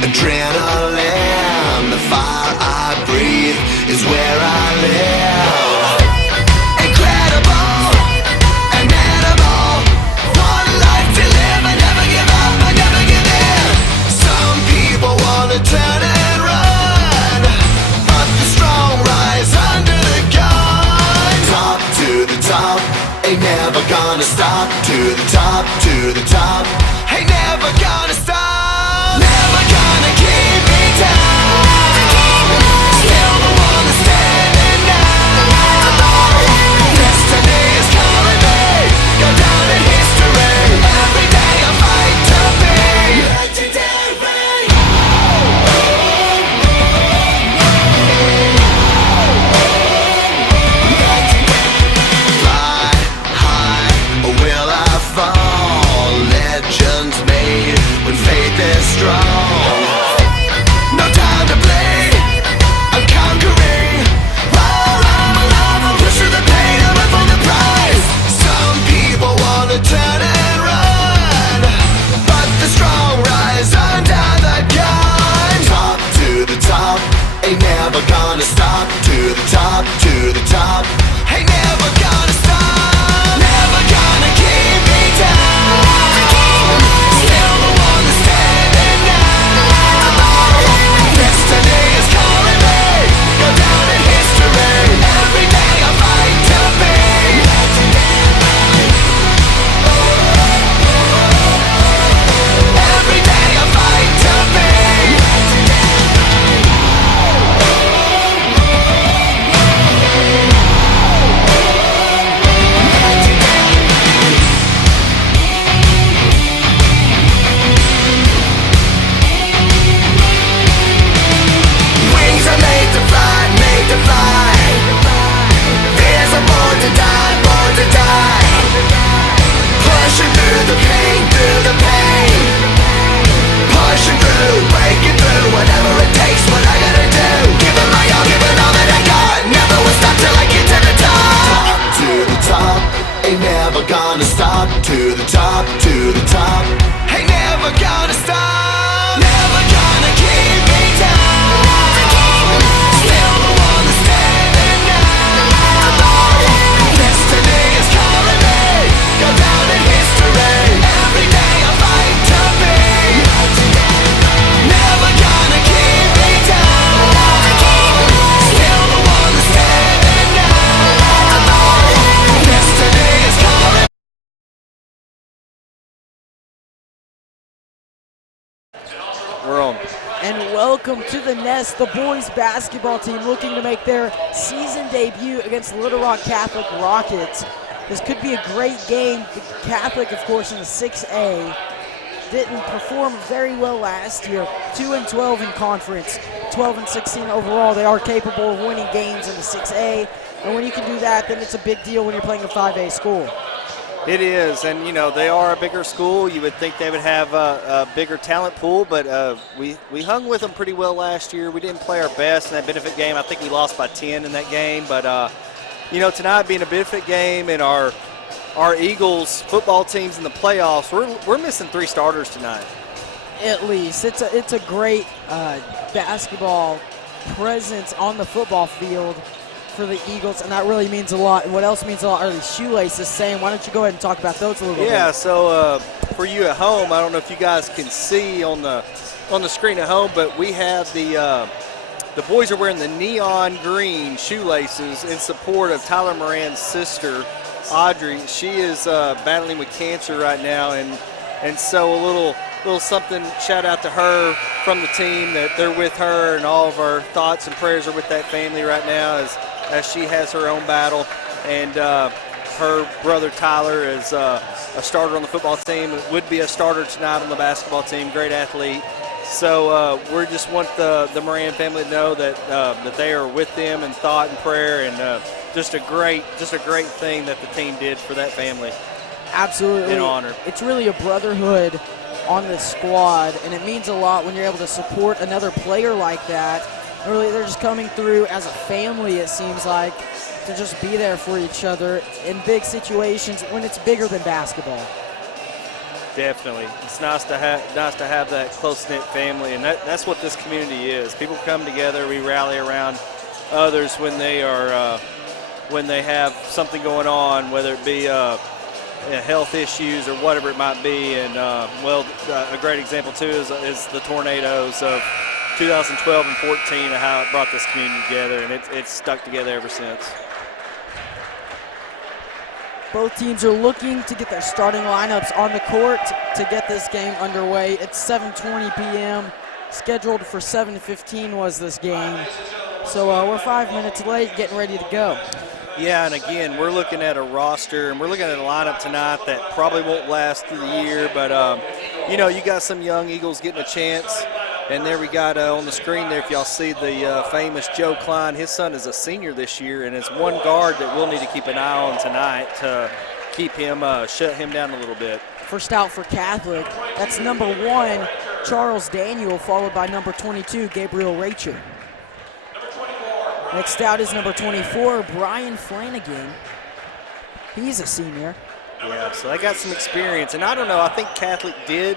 Adrenaline, the fire I breathe is where I live. Incredible, inimitable, one life to live. I never give up, I never give in. Some people wanna turn and run, but the strong rise under the gun. Top to the top, ain't never gonna stop. To the top, to the top, ain't never gonna stop. Never gonna keep me down. Still the one that's standing now. Destiny is calling me, go down in history. Every day I fight to be legendary. Fly high, or will I fall? Legends made when faith is strong. No time to bleed, I'm conquering. Roll on my love, I'm pushing the pain, I'm up for the prize. Some people wanna turn and run, but the strong rise under the gun. Top to the top, ain't never gonna stop. To the top, to the top, ain't never gonna stop. Never gonna keep me down. Still the one that's standing now. Destiny is calling me, go down in history. Every day I fight to be legendary. Every day I fight to be Wings are made to fly, made to fly. Fears are born to die, born to die. Pushing through the pain, through the pain. Pushing through, breaking through, whatever it takes, what I gotta do. Giving my all, giving all that I got. Never will stop till I get to the top. To the top, ain't never gonna stop. To the top, to the top, ain't never gonna stop. Never gonna keep me down. Still the one that's standing now. Destiny is calling me, go down in history. Every day I fight to be legendary. Never gonna keep me down. Still the one that's standing now. Destiny is calling. We're on. And welcome to the Nest, the boys basketball team looking to make their season debut against Little Rock Catholic Rockets. This could be a great game. The Catholic, of course, in the 6A, didn't perform very well last year. 2-12 in conference, 12-16 overall. They are capable of winning games in the 6A, and when you can do that, then it's a big deal when you're playing a 5A school. It is, and you know, they are a bigger school. You would think they would have a bigger talent pool, but we hung with them pretty well last year. We didn't play our best in that benefit game. I think we lost by 10 in that game, but you know, tonight being a benefit game and our Eagles football teams in the playoffs, we're missing 3 starters tonight. At least it's a great basketball presence on the football field for the Eagles, and that really means a lot. And what else means a lot are these shoelaces. Sam, why don't you go ahead and talk about those a little bit? Yeah, so for you at home, I don't know if you guys can see on the screen at home, but we have the boys are wearing the neon green shoelaces in support of Tyler Moran's sister, Audrey. She is battling with cancer right now, and so a little something, shout out to her from the team, that they're with her, and all of our thoughts and prayers are with that family right now as she has her own battle. And her brother Tyler is a starter on the football team, would be a starter tonight on the basketball team, great athlete. So we just want the Moran family to know that they are with them in thought and prayer, and just a great thing that the team did for that family. Absolutely. In honor. It's really a brotherhood on this squad, and it means a lot when you're able to support another player like that. Really, they're just coming through as a family, it seems like, to just be there for each other in big situations when it's bigger than basketball. Definitely. It's nice to have that close-knit family, and that's what this community is. People come together, we rally around others when they are when they have something going on, whether it be health issues or whatever it might be. And a great example too is the tornadoes of 2012 and 14, and how it brought this community together, and it's stuck together ever since. Both teams are looking to get their starting lineups on the court to get this game underway. It's 7:20 p.m. Scheduled for 7:15 was this game. So we're 5 minutes late, getting ready to go. Yeah, and again, we're looking at a roster, and we're looking at a lineup tonight that probably won't last through the year, but, you got some young Eagles getting a chance. And there we got on the screen there, if y'all see the famous Joe Klein. His son is a senior this year, and it's one guard that we'll need to keep an eye on tonight to keep him, shut him down a little bit. First out for Catholic, that's number 1, Charles Daniel, followed by number 22, Gabriel Racher. Next out is number 24, Brian Flanagan. He's a senior. Yeah, so they got some experience. And I don't know, I think Catholic did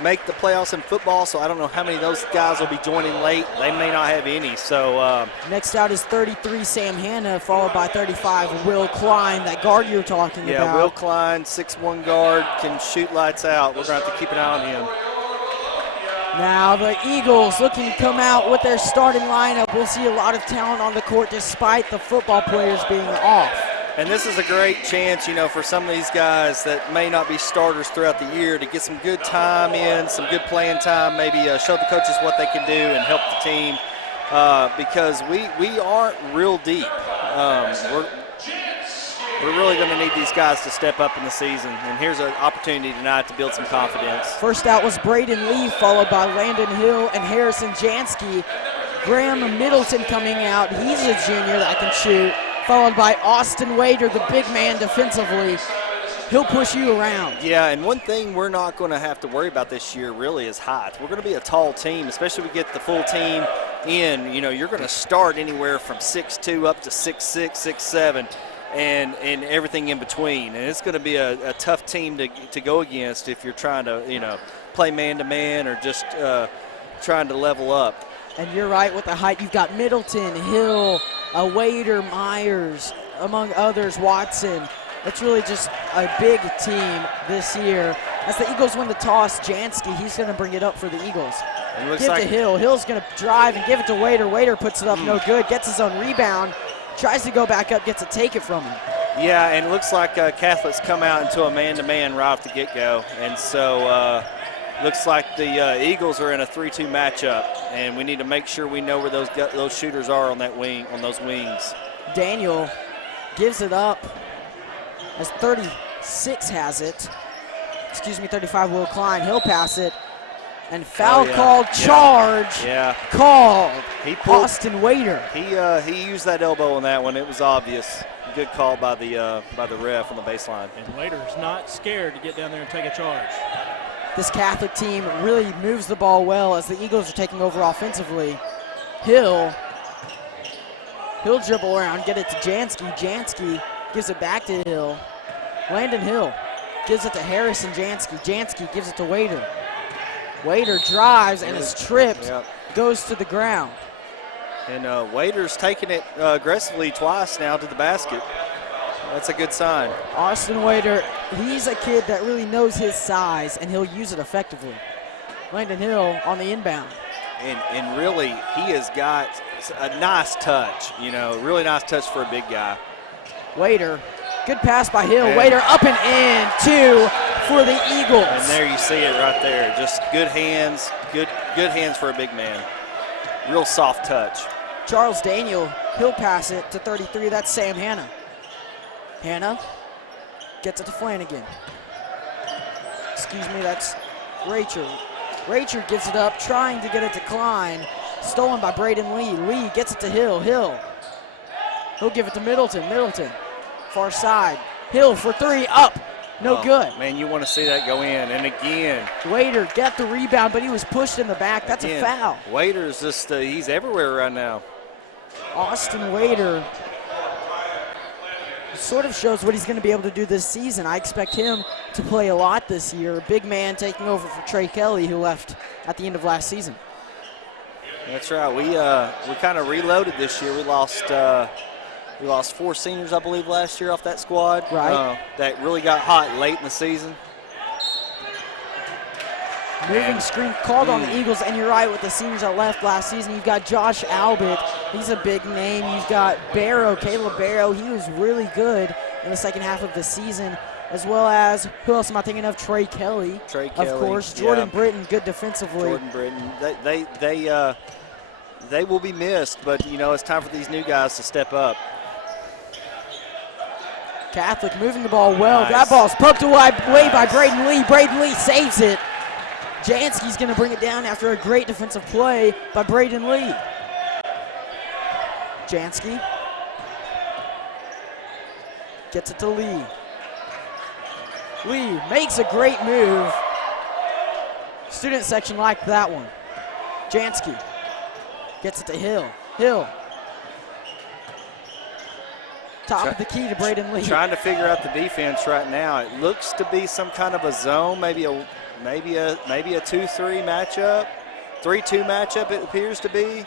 make the playoffs in football, so I don't know how many of those guys will be joining late. They may not have any. So next out is 33, Sam Hanna, followed by 35, Will Klein, that guard you were talking about. Yeah, Will Klein, 6'1" guard, can shoot lights out. We're going to have to keep an eye on him. Now the Eagles looking to come out with their starting lineup. We'll see a lot of talent on the court despite the football players being off. And this is a great chance, for some of these guys that may not be starters throughout the year to get some good time in, some good playing time, maybe show the coaches what they can do and help the team, because we aren't real deep. We're really going to need these guys to step up in the season, and here's an opportunity tonight to build some confidence. First out was Braden Lee, followed by Landon Hill and Harrison Jansky. Graham Middleton coming out. He's a junior that can shoot, followed by Austin Wader, the big man defensively. He'll push you around. Yeah, and one thing we're not going to have to worry about this year really is height. We're going to be a tall team, especially if we get the full team in. You're going to start anywhere from 6'2" up to 6'6", 6'7", and everything in between. And it's going to be a tough team to go against if you're trying to, play man-to-man or just trying to level up. And you're right with the height. You've got Middleton, Hill, Wader, Myers, among others, Watson. It's really just a big team this year. As the Eagles win the toss, Jansky, he's going to bring it up for the Eagles. Give to Hill. Hill's going to drive and give it to Wader. Wader puts it up, no good, gets his own rebound, tries to go back up, gets to take it from him. Yeah, and it looks like Catholic's come out into a man-to-man right off the get-go. And so looks like the Eagles are in a 3-2 matchup, and we need to make sure we know where those shooters are on that wing, on those wings. Daniel gives it up as 36 has it. 35, Will Klein. He'll pass it. And foul called, charge called. He pulled, Austin Wader. He used that elbow on that one. It was obvious. Good call by the ref on the baseline. And Wader's not scared to get down there and take a charge. This Catholic team really moves the ball well as the Eagles are taking over offensively. He'll dribble around, get it to Jansky. Jansky gives it back to Hill. Landon Hill gives it to Harrison Jansky. Jansky gives it to Wader. Wader drives and is tripped, goes to the ground. And Wader's taking it aggressively twice now to the basket. That's a good sign. Austin Wader, he's a kid that really knows his size, and he'll use it effectively. Landon Hill on the inbound. And really, he has got a nice touch, really nice touch for a big guy. Wader, good pass by Hill. Wader up and in, 2 for the Eagles. And there you see it right there. Just good hands, good hands for a big man. Real soft touch. Charles Daniel, he'll pass it to 33. That's Sam Hanna. Hanna gets it to Flanagan. Excuse me, that's Rachel. Rachel gives it up, trying to get it to Klein. Stolen by Braden Lee. Lee gets it to Hill. Hill. He'll give it to Middleton. Middleton. Far side. Hill for three. Up. No good. Man, you want to see that go in. And again. Waiter got the rebound, but he was pushed in the back. That's again, a foul. Waiter's just, he's everywhere right now. Austin Waiter sort of shows what he's going to be able to do this season. I expect him to play a lot this year. Big man taking over for Trey Kelly, who left at the end of last season. That's right. We kind of reloaded this year. We lost 4 seniors, I believe, last year off that squad. Right. That really got hot late in the season. Moving screen called on the Eagles, and you're right, with the seniors that left last season, you've got Josh Albert. He's a big name. You've got Barrow, Caleb Barrow. He was really good in the second half of the season, as well as, who else am I thinking of? Trey Kelly. Trey Kelly. Of course. Jordan Britton, good defensively. Jordan Britton. They will be missed, but, you know, it's time for these new guys to step up. Catholic moving the ball well. Nice. That ball's poked away by Braden Lee. Braden Lee saves it. Jansky's going to bring it down after a great defensive play by Braden Lee. Jansky gets it to Lee. Lee makes a great move. Student section liked that one. Jansky gets it to Hill. Hill. Top of the key to Braden Lee. Trying to figure out the defense right now. It looks to be some kind of a zone, maybe a 2-3 matchup, 3-2 matchup it appears to be.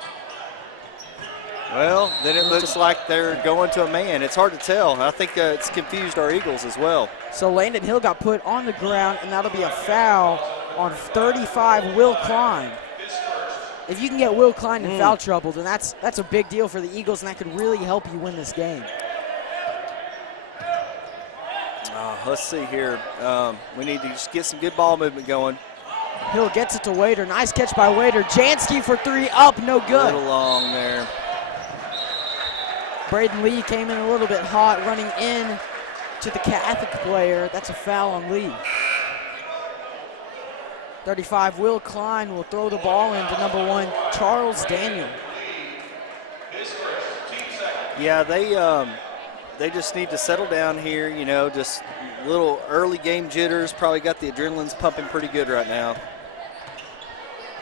Well, then it looks like they're going to a man. It's hard to tell. I think it's confused our Eagles as well. So Landon Hill got put on the ground, and that'll be a foul on 35, Will Klein. If you can get Will Klein in foul trouble, then that's a big deal for the Eagles, and that could really help you win this game. Let's see here. We need to just get some good ball movement going. Hill gets it to Waiter. Nice catch by Waiter. Jansky for three, up, no good. A little long there. Braden Lee came in a little bit hot, running in to the Catholic player. That's a foul on Lee. 35, Will Klein will throw the ball into number 1, Charles Daniel. Yeah, they just need to settle down here, you know, just little early game jitters. Probably got the adrenaline's pumping pretty good right now.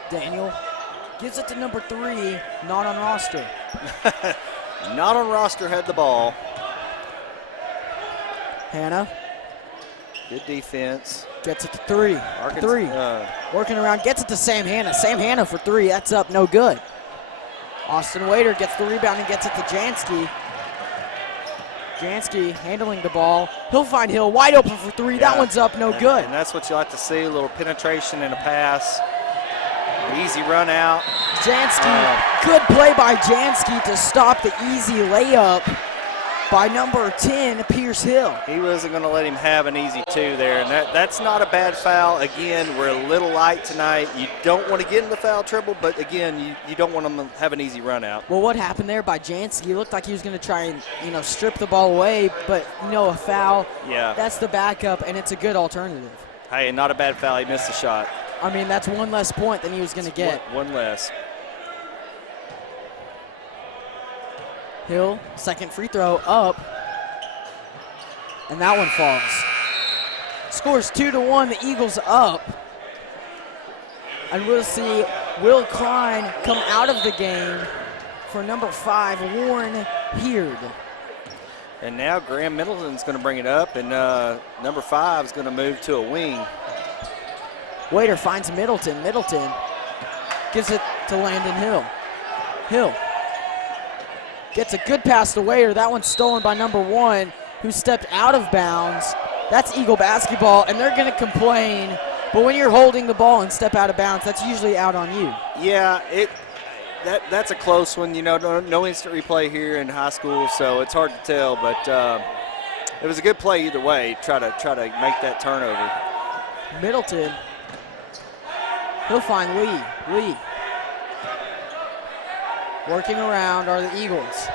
Daniel gives it to number 3, not on roster. Not on roster had the ball. Hanna. Good defense. Gets it to 3. Arkansas, 3. Working around, gets it to Sam Hanna. Sam Hanna for 3, that's up, no good. Austin Waiter gets the rebound and gets it to Jansky. Jansky handling the ball. He'll find Hill wide open for 3. That one's up, no good. And that's what you like to see, a little penetration and a pass. Easy run out. Jansky, good play by Jansky to stop the easy layup by number 10, Pierce Hill. He wasn't going to let him have an easy 2 there, and that's not a bad foul. Again, we're a little light tonight. You don't want to get into foul trouble, but again, you don't want them to have an easy run out. Well, what happened there by Jansky? It looked like he was going to try and, strip the ball away, but, a foul. Yeah. That's the backup, and it's a good alternative. Hey, not a bad foul. He missed the shot. I mean, that's one less point than he was going to get. One less. Hill, second free throw, up. And that one falls. Scores 2-1, the Eagles up. And we'll see Will Klein come out of the game for number 5, Warren Heard. And now Graham Middleton's going to bring it up, and number 5 is going to move to a wing. Waiter finds Middleton. Middleton gives it to Landon Hill. Hill gets a good pass to Waiter. That one's stolen by number 1, who stepped out of bounds. That's Eagle basketball, and they're going to complain. But when you're holding the ball and step out of bounds, that's usually out on you. Yeah, that's a close one. No instant replay here in high school, so it's hard to tell. But it was a good play either way. Try to make that turnover. Middleton. He'll find Lee. Lee. Working around are the Eagles.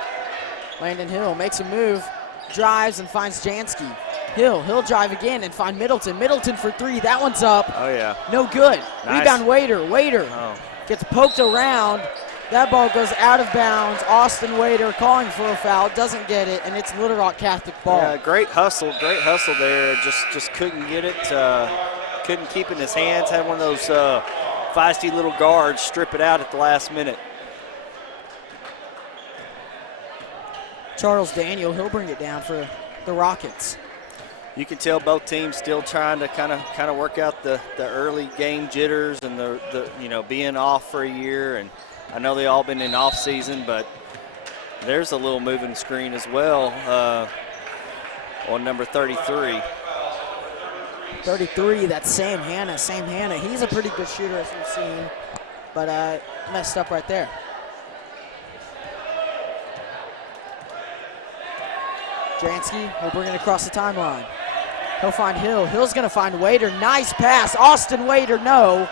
Landon Hill makes a move, drives and finds Jansky. He'll drive again and find Middleton. Middleton for three. That one's up. Oh, yeah. No good. Nice. Rebound Wader. Oh. Gets poked around. That ball goes out of bounds. Austin Wader calling for a foul. Doesn't get it, and it's Little Rock Catholic ball. Yeah, great hustle there. Just couldn't get it. Couldn't keep it in his hands. Had one of those feisty little guards strip it out at the last minute. Charles Daniel, he'll bring it down for the Rockets. You can tell both teams still trying to kind of work out the early game jitters and the being off for a year. And I know they all been in off season, but there's a little moving screen as well on number 33. 33, that's Sam Hanna. Sam Hanna, he's a pretty good shooter as we've seen, but messed up right there. Jansky will bring it across the timeline. He'll find Hill. Hill's going to find Wader. Nice pass. Austin Wader, no.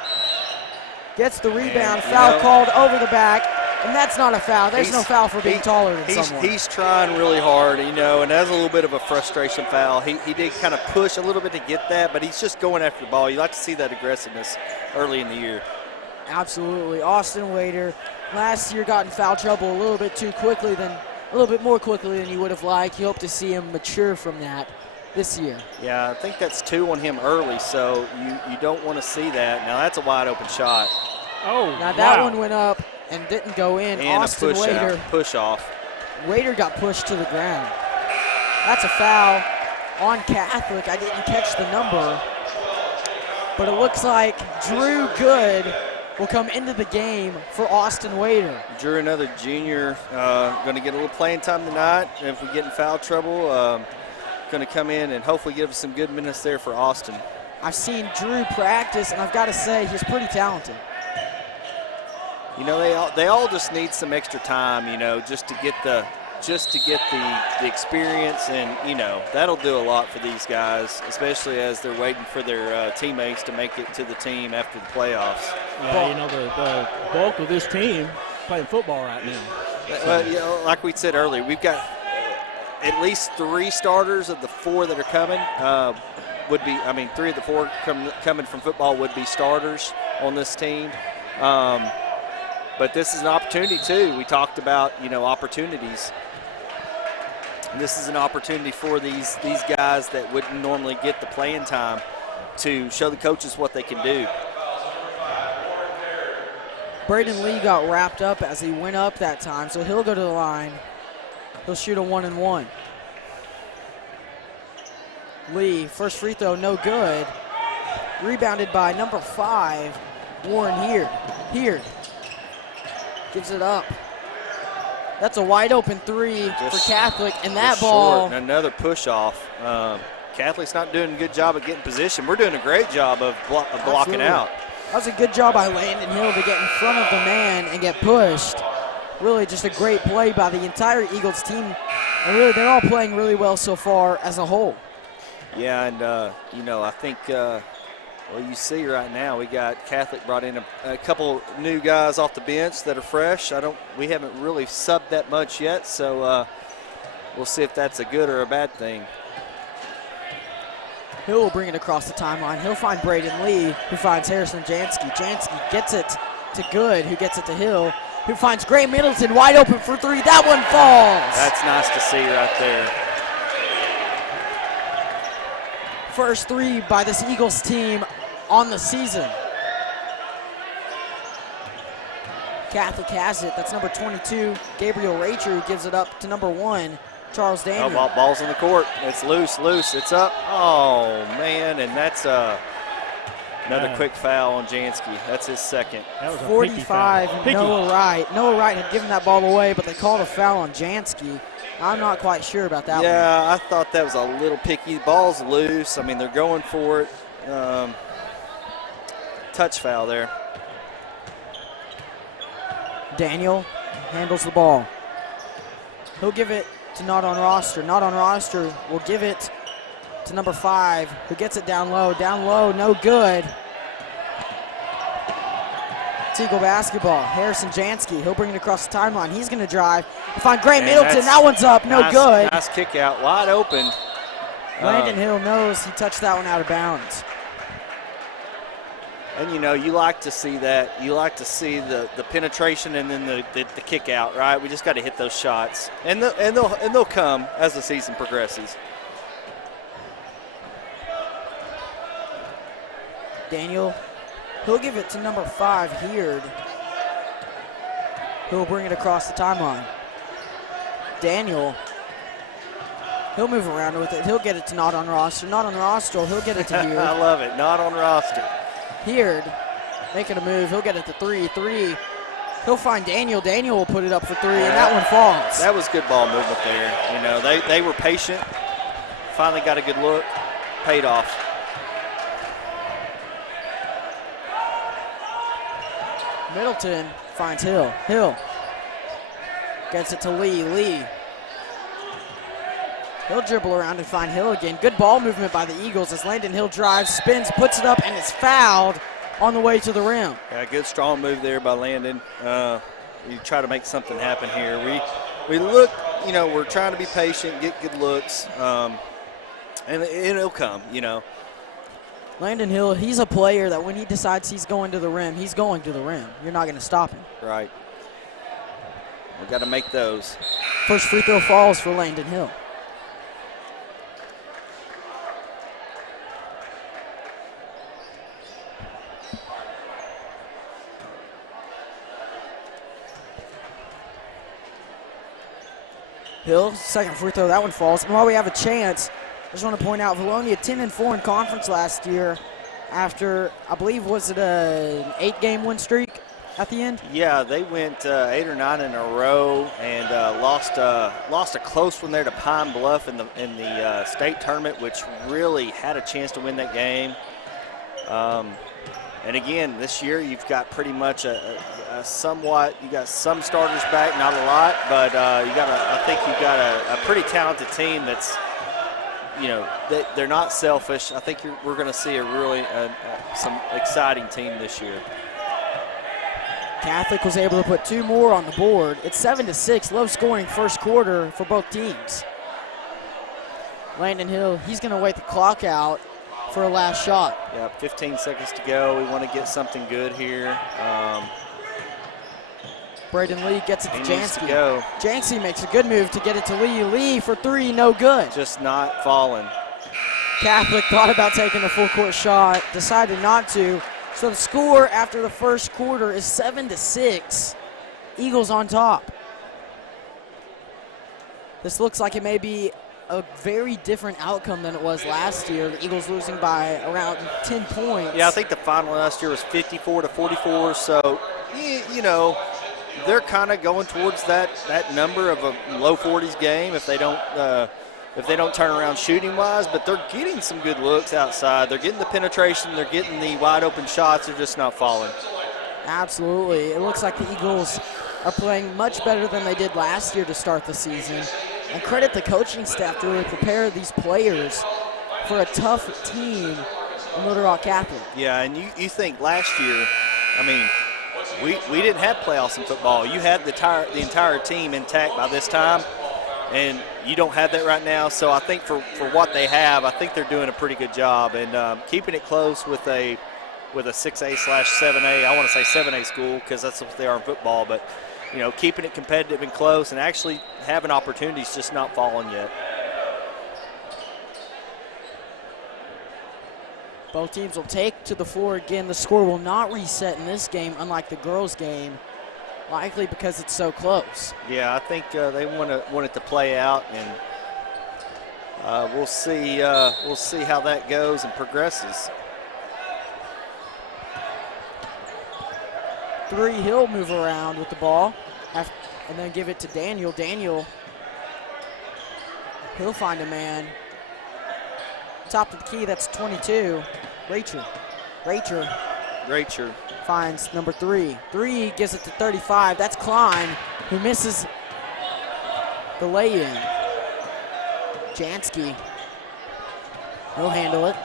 Gets the rebound. Foul called over the back. And that's not a foul. There's no foul for being taller than someone. He's trying really hard, and that's a little bit of a frustration foul. He did kind of push a little bit to get that, but he's just going after the ball. You like to see that aggressiveness early in the year. Absolutely. Austin Wader last year got in foul trouble a little bit more quickly than you would have liked. You hope to see him mature from that this year. Yeah, I think that's 2 on him early, so you don't want to see that. Now that's a wide open shot. Oh, now that one went up and didn't go in. And Austin a Wader. push off. Wader got pushed to the ground. That's a foul on Catholic. I didn't catch the number, but it looks like Drew Good will come into the game for Austin Wader. Drew, another junior, going to get a little playing time tonight. If we get in foul trouble, going to come in and hopefully give us some good minutes there for Austin. I've seen Drew practice, and I've got to say he's pretty talented. They all just need some extra time, just to get the experience, and that'll do a lot for these guys, especially as they're waiting for their teammates to make it to the team after the playoffs. Yeah, the bulk of this team playing football right now. Well, like we said earlier, we've got at least 3 starters of the 4 that are coming. 3 of the 4 coming from football would be starters on this team. But this is an opportunity too. We talked about opportunities. This is an opportunity for these guys that wouldn't normally get the playing time to show the coaches what they can do. Braden Lee got wrapped up as he went up that time, so he'll go to the line. He'll shoot a 1-and-1. Lee, first free throw, no good. Rebounded by number 5, Warren Heard. Gives it up. That's a wide open 3 for Catholic, and that ball. Short. Another push off. Catholic's not doing a good job of getting position. We're doing a great job of blocking out. That was a good job by Landon Hill to get in front of the man and get pushed. Really just a great play by the entire Eagles team. And really, they're all playing really well so far as a whole. Yeah, and, I think, you see right now we got Catholic brought in a couple new guys off the bench that are fresh. We haven't really subbed that much yet, so we'll see if that's a good or a bad thing. Hill will bring it across the timeline. He'll find Braden Lee, who finds Harrison Jansky. Jansky gets it to Good, who gets it to Hill, who finds Gray Middleton wide open for 3. That one falls. That's nice to see right there. First 3 by this Eagles team on the season. Catholic has it. That's number 22, Gabriel Racher, who gives it up to number 1, Charles Daniel. Ball's in the court. It's loose. It's up. Oh, man, and that's another quick foul on Jansky. That's his second. That was a 45, picky foul. Noah Wright. Noah Wright had given that ball away, but they called a foul on Jansky. I'm not quite sure about that one. Yeah, I thought that was a little picky. The ball's loose. I mean, they're going for it. Touch foul there. Daniel handles the ball. He'll give it to Not on Roster. Not on Roster will give it to number 5, who gets it down low. Down low, no good. It's Eagle basketball. Harrison Jansky, he'll bring it across the timeline. He's going to drive. Find Gray Middleton. That one's up, no good. Nice kick out, wide open. Landon Hill knows he touched that one out of bounds. And you know, you like to see that. You like to see the penetration and then the kick out, right? We just got to hit those shots, and they'll come as the season progresses. Daniel, he'll give it to number 5, Heard. Who'll bring it across the timeline. Daniel, he'll move around with it. He'll get it to not on roster. Not on roster, he'll get it to Heard. I love it. Not on roster. Heard making a move. He'll get it to 3. He'll find Daniel. Daniel will put it up for 3, and that one falls. That was good ball movement there. You know, they were patient. Finally got a good look. Paid off. Middleton finds Hill. Hill gets it to Lee. Lee. He'll dribble around and find Hill again. Good ball movement by the Eagles as Landon Hill drives, spins, puts it up, and is fouled on the way to the rim. Yeah, good strong move there by Landon. You try to make something happen here. We look, you know, we're trying to be patient, get good looks, and it'll come, you know. Landon Hill, he's a player that when he decides he's going to the rim, he's going to the rim. You're not going to stop him. Right. We got to make those. First free throw falls for Landon Hill. Hill, second free throw, that one falls. And while we have a chance, I just want to point out Vilonia 10-4 in conference last year after, I believe, was it an 8-game win streak at the end? Yeah, they went 8 or 9 in a row and lost a close one there to Pine Bluff in the state tournament, which really had a chance to win that game. And again, this year you've got pretty much a somewhat, you got some starters back, not a lot, but I think you've got a pretty talented team that's, you know, they're not selfish. I think we're going to see a really some exciting team this year. Catholic was able to put 2 more on the board. It's 7-6, low scoring first quarter for both teams. Landon Hill, he's going to wait the clock out for a last shot. Yeah, 15 seconds to go. We want to get something good here. Braden Lee gets it to Jansky. Jansky makes a good move to get it to Lee. Lee for 3, no good. Just not falling. Catholic thought about taking a full court shot, decided not to. So the score after the first quarter is 7-6. Eagles on top. This looks like it may be a very different outcome than it was last year. The Eagles losing by around 10 points. Yeah, I think the final last year was 54-44. So, you know, they're kind of going towards that number of a low 40s game if they don't turn around shooting wise, but they're getting some good looks outside. They're getting the penetration, they're getting the wide open shots, they're just not falling. Absolutely. It looks like the Eagles are playing much better than they did last year to start the season. And credit the coaching staff to really prepare these players for a tough team in Little Rock Catholic. Yeah, and you think last year, I mean, we didn't have playoffs in football. You had the entire team intact by this time, and you don't have that right now. So I think for what they have, I think they're doing a pretty good job and keeping it close with a 6A/7A. I want to say 7A school because that's what they are in football, but you know, keeping it competitive and close and actually having opportunities, just not falling yet. Both teams will take to the floor again. The score will not reset in this game, unlike the girls' game, likely because it's so close. Yeah, I think they want it to play out, and we'll see how that goes and progresses. 3, he'll move around with the ball and then give it to Daniel. Daniel, he'll find a man. Top of the key, that's 22. Rachel finds number 3. 3 gives it to 35. That's Klein, who misses the lay-in. Jansky He'll handle it.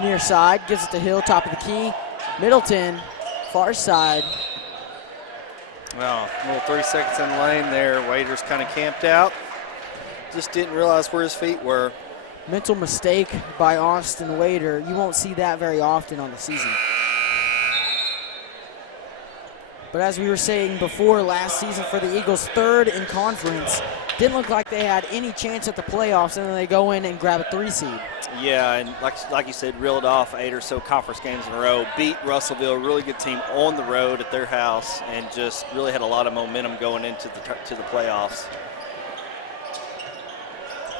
Near side, gives it to Hill, top of the key. Middleton, far side. Well, a little 3 seconds in the lane there. Waiters kind of camped out. Just didn't realize where his feet were. Mental mistake by Austin Waiter. You won't see that very often on the season. But as we were saying before, last season for the Eagles, third in conference. Didn't look like they had any chance at the playoffs, and then they go in and grab a 3 seed. Yeah, and like you said, reeled off 8 or so conference games in a row. Beat Russellville, a really good team on the road at their house, and just really had a lot of momentum going into the playoffs.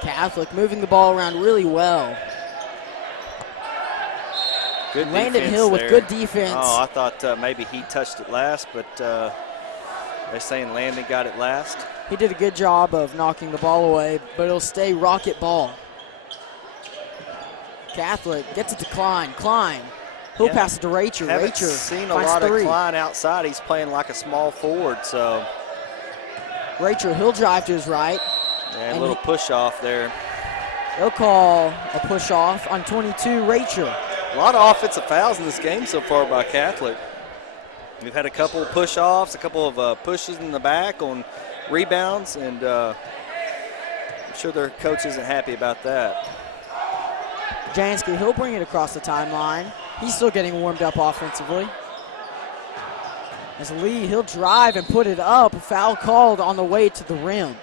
Catholic moving the ball around really well. Good Landon defense Hill with there. good defense. Oh, I thought maybe he touched it last, but they're saying Landon got it last. He did a good job of knocking the ball away, but it'll stay Rocket ball. Catholic gets it to Klein. Klein, he'll pass it to Racher. Haven't Racher seen a finds lot 3. of Klein outside. He's playing like a small forward, so. Racher, he'll drive to his right. Yeah, a little push off there. They'll call a push off on 22, Racher. A lot of offensive fouls in this game so far by Catholic. We've had a couple of push-offs, a couple of pushes in the back on rebounds, and I'm sure their coach isn't happy about that. Jansky, he'll bring it across the timeline. He's still getting warmed up offensively. As Lee, he'll drive and put it up. Foul called on the way to the rim.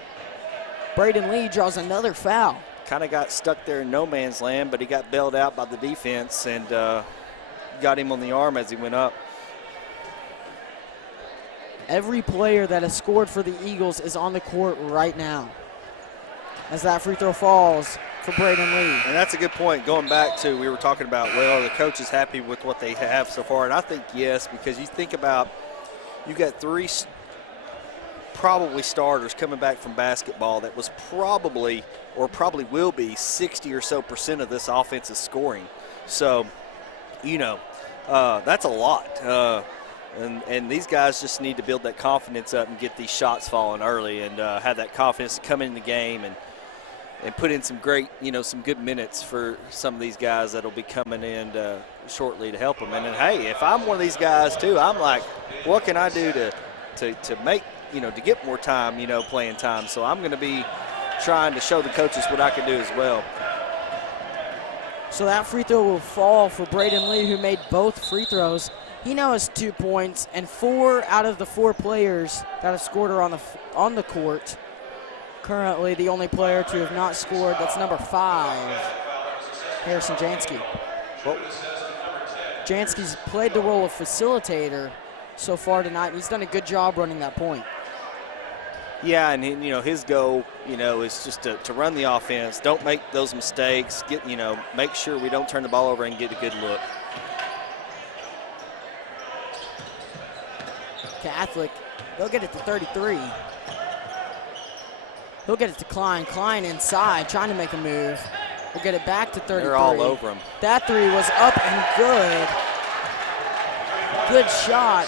Braden Lee draws another foul. Kind of got stuck there in no man's land, but he got bailed out by the defense and got him on the arm as he went up. Every player that has scored for the Eagles is on the court right now. As that free throw falls for Braden Lee. And that's a good point. Going back to, we were talking about, well, the coach is happy with what they have so far. And I think yes, because you think about, you got 3 probably starters coming back from basketball that was probably will be 60 or so % of this offense's scoring. So, that's a lot. And these guys just need to build that confidence up and get these shots falling early and have that confidence to come in the game and put in some great, some good minutes for some of these guys that'll be coming in shortly to help them. And then, hey, if I'm one of these guys too, I'm like, what can I do to make, to get more time, playing time. So I'm going to be trying to show the coaches what I can do as well. So that free throw will fall for Braden Lee, who made both free throws. He now has 2 points, and 4 out of the 4 players that have scored are on the court. Currently, the only player to have not scored, that's number 5, Harrison Jansky. Well, Jansky's played the role of facilitator so far tonight, and he's done a good job running that point. yeah, and his goal, is just to run the offense. Don't make those mistakes. Make sure we don't turn the ball over and get a good look. Catholic, they'll get it to 33. He'll get it to Klein. Klein inside, trying to make a move. We'll get it back to 33. They're all over him. That 3 was up and good. Good shot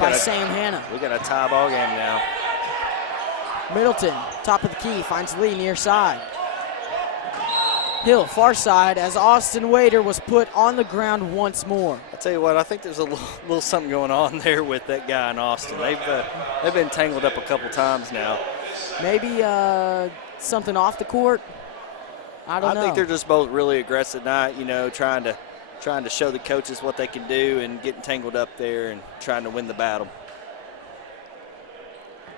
by Sam Hanna. We got a tie ball game now. Middleton, top of the key, finds Lee near side. Hill, far side, as Austin Waiter was put on the ground once more. I tell you what, I think there's a little something going on there with that guy in Austin. They've been tangled up a couple times now. Maybe something off the court. I don't know. I think they're just both really aggressive tonight. Trying to show the coaches what they can do and getting tangled up there and trying to win the battle.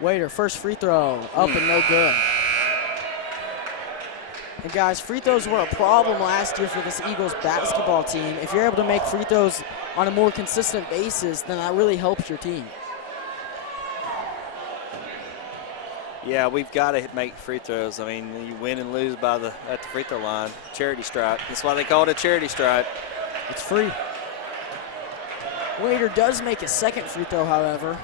Waiter, first free throw, up and no good. And guys, free throws were a problem last year for this Eagles basketball team. If you're able to make free throws on a more consistent basis, then that really helps your team. Yeah, we've got to make free throws. I mean, you win and lose at the free throw line. Charity stripe. That's why they call it a charity stripe. It's free. Waiter does make a second free throw, however.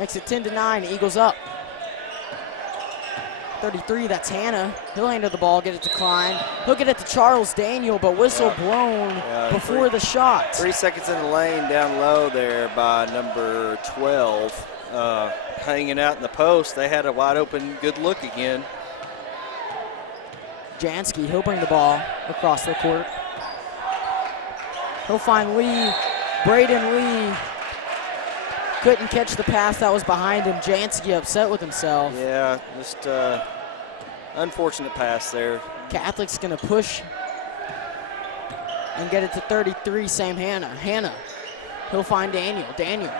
Makes it 10-9, Eagles up. 33, that's Hanna. He'll handle the ball, get it to Klein. He'll get it to Charles Daniel, but whistle blown before the shot. 3 seconds in the lane down low there by number 12. Hanging out in the post. They had a wide open good look again. Jansky, he'll bring the ball across the court. He'll find Lee. Braden Lee couldn't catch the pass that was behind him. Jansky upset with himself. Yeah, just unfortunate pass there. Catholic's going to push and get it to 33, Sam Hanna. Hanna, he'll find Daniel. Daniel,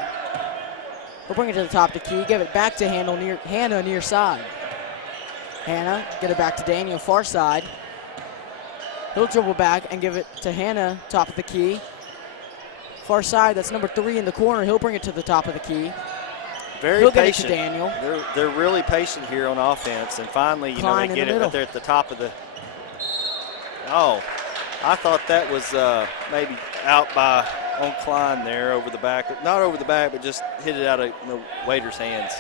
he'll bring it to the top of the key, give it back to Hanna near side. Hanna, get it back to Daniel, far side. He'll dribble back and give it to Hanna, top of the key. Far side, that's number 3 in the corner. He'll bring it to the top of the key. Very patient. Get it to Daniel. They're really patient here on offense, and finally, Klein they get in the it right middle. there at the top of the. Oh, I thought that was maybe out by on Klein there over the back. Not over the back, but just hit it out of Wader's hands.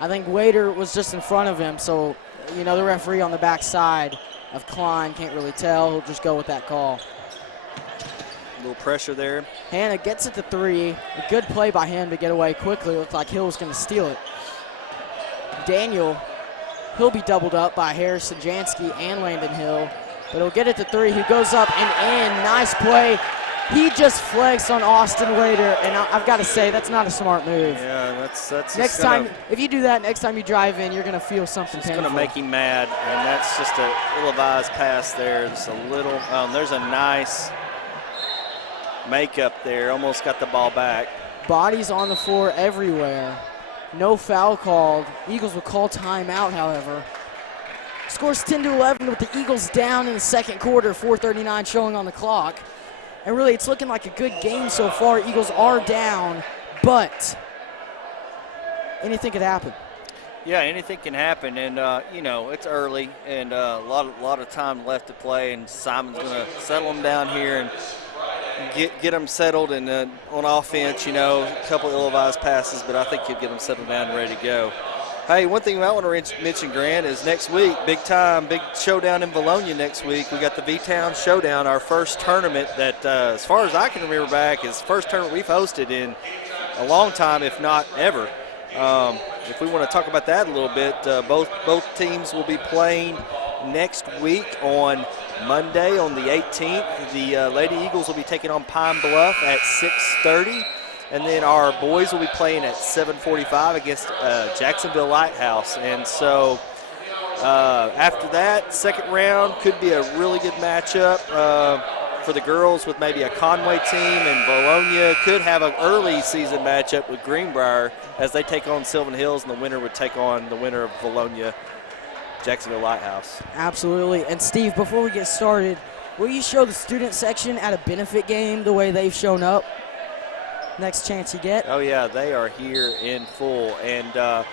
I think Wader was just in front of him, so the referee on the back side of Klein can't really tell. He'll just go with that call. A little pressure there. Hanna gets it to 3. A good play by him to get away quickly. Looked like Hill was going to steal it. Daniel, he'll be doubled up by Harrison Jansky and Landon Hill, but he'll get it to 3. He goes up and in. Nice play. He just flexed on Austin Wader, and I've got to say, that's not a smart move. Yeah, that's next time, if you do that, next time you drive in, you're going to feel something painful. It's going to make him mad, and that's just a ill-advised pass there. Just a little. There's a nice makeup there. Almost got the ball back. Bodies on the floor everywhere. No foul called. Eagles will call timeout, however. Scores 10-11 with the Eagles down in the second quarter. 4:39 showing on the clock. And really, it's looking like a good game so far. Eagles are down, but anything could happen. Yeah, anything can happen, and it's early, and a lot of time left to play, and Simon's going to settle them down here and get them settled, and on offense, a couple ill-advised passes, but I think he'll get them settled down and ready to go. Hey, one thing I want to mention, Grant, is next week, big showdown in Vilonia next week. We got the V-Town Showdown, our first tournament that, as far as I can remember back, is the first tournament we've hosted in a long time, if not ever. If we want to talk about that a little bit, both teams will be playing next week on Monday on the 18th. The Lady Eagles will be taking on Pine Bluff at 6:30. And then our boys will be playing at 7:45 against Jacksonville Lighthouse. And so after that, second round could be a really good matchup for the girls with maybe a Conway team. And Vilonia could have an early season matchup with Greenbrier as they take on Sylvan Hills, and the winner would take on the winner of Vilonia, Jacksonville Lighthouse. Absolutely. And Steve, before we get started, will you show the student section at a benefit game the way they've shown up? Next chance you get. Oh, yeah, they are here in full. And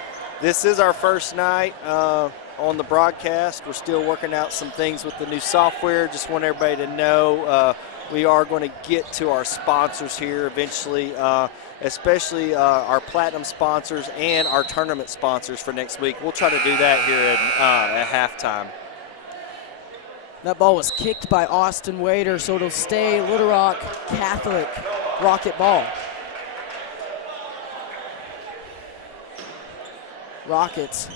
this is our first night on the broadcast. We're still working out some things with the new software. Just want everybody to know we are going to get to our sponsors here eventually, especially our platinum sponsors and our tournament sponsors for next week. We'll try to do that here at halftime. That ball was kicked by Austin Wader, so it'll stay Little Rock Catholic Rocket ball. Rockets,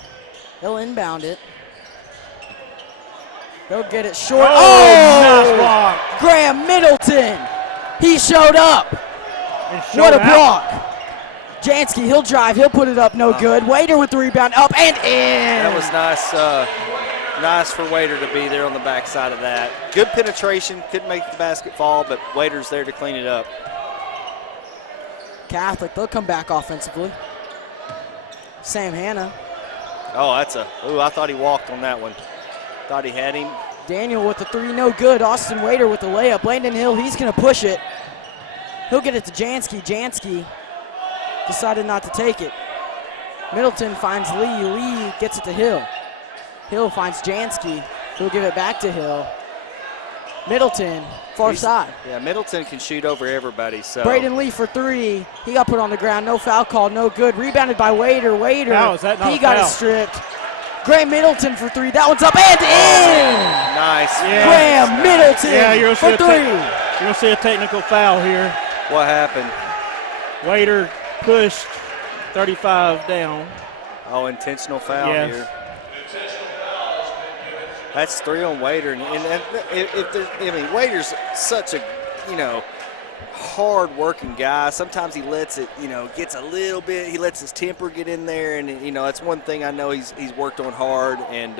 they'll inbound it. They'll get it short. Nice block. Graham Middleton, he showed up. What a block. Jansky, he'll drive, he'll put it up, no good. Wader with the rebound, up and in. That was nice. Nice for Wader to be there on the backside of that. Good penetration, couldn't make the basket fall, but Wader's there to clean it up. Catholic, they'll come back offensively. Sam Hanna. Oh, I thought he walked on that one. Thought he had him. Daniel with the 3, no good. Austin Wader with the layup. Landon Hill, he's going to push it. He'll get it to Jansky. Jansky decided not to take it. Middleton finds Lee. Lee gets it to Hill. Hill finds Jansky. He'll give it back to Hill. Middleton, far side. Yeah, Middleton can shoot over everybody. So Braden Lee for 3. He got put on the ground. No foul call, no good. Rebounded by Wader. Wader, How is that not he a got foul? it stripped. Graham Middleton for 3. That one's up and in. nice. Yeah. Graham Middleton Yeah, you're for 3. You're going to see a technical foul here. What happened? Wader pushed 35 down. Oh, intentional foul Yes. here. That's 3 on Wader, and if there's, I mean, Wader's such a, hard-working guy. Sometimes he lets it, gets a little bit. He lets his temper get in there, and that's one thing I know he's worked on hard. And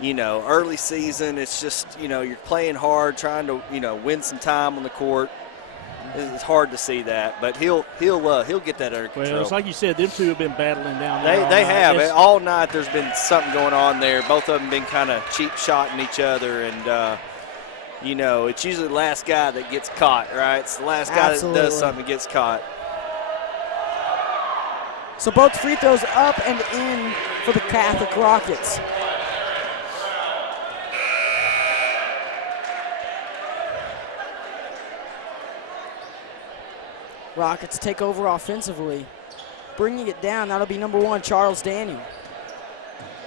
early season, it's just you're playing hard, trying to win some time on the court. It's hard to see that, but he'll get that under control. Well, it's like you said, them two have been battling down there. They have all night. There's been something going on there. Both of them been kind of cheap shotting each other, and it's usually the last guy that gets caught, right? It's the last guy that does something that gets caught. So both free throws up and in for the Catholic Rockets. Rockets take over offensively. Bringing it down, that'll be number 1, Charles Daniel.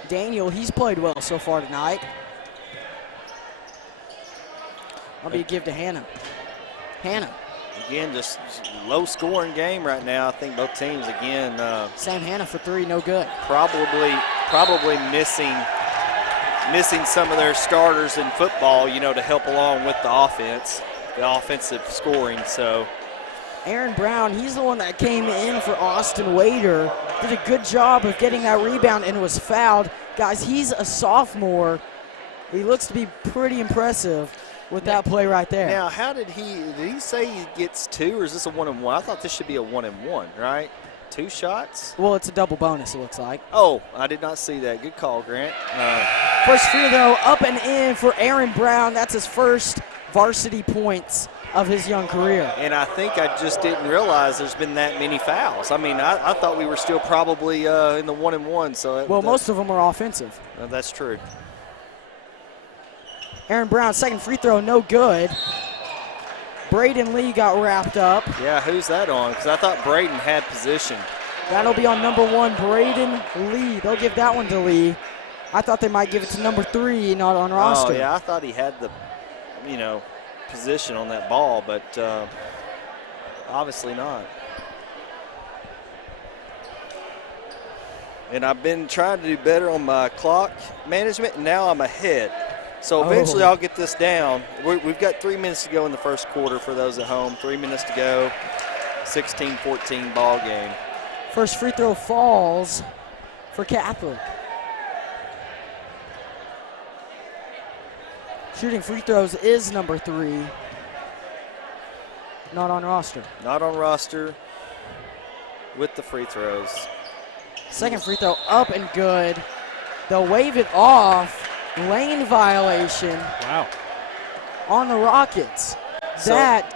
Daniel, he's played well so far tonight. That'll be a give to Hannah. Hannah. Again, just low-scoring game right now. I think both teams, again. Sam Hannah for 3, no good. Probably missing some of their starters in football, to help along with the offense, the offensive scoring, so. Aaron Brown, he's the one that came in for Austin Wader. Did a good job of getting that rebound and was fouled. Guys, he's a sophomore. He looks to be pretty impressive with that play right there. Now, did he say he gets 2, or is this a 1-and-1? I thought this should be a 1-and-1, right? 2 shots? Well, it's a double bonus, it looks like. Oh, I did not see that. Good call, Grant. First free throw up and in for Aaron Brown. That's his first varsity points of his young career. And I think I just didn't realize there's been that many fouls. I mean, I thought we were still probably in the 1-and-1. So most of them are offensive. That's true. Aaron Brown, second free throw, no good. Braden Lee got wrapped up. Yeah, who's that on? Because I thought Braden had position. That'll be on number 1, Braden Lee. They'll give that one to Lee. I thought they might give it to number 3, not on roster. Oh, yeah, I thought he had the, position on that ball, but obviously not. And I've been trying to do better on my clock management, and now I'm ahead. So eventually I'll get this down. We've got 3 minutes to go in the first quarter for those at home. 3 minutes to go. 16-14 ball game. First free throw falls for Catholic. Shooting free throws is number 3. Not on roster. Not on roster with the free throws. Second free throw up and good. They'll wave it off. Lane violation. Wow. On the Rockets. That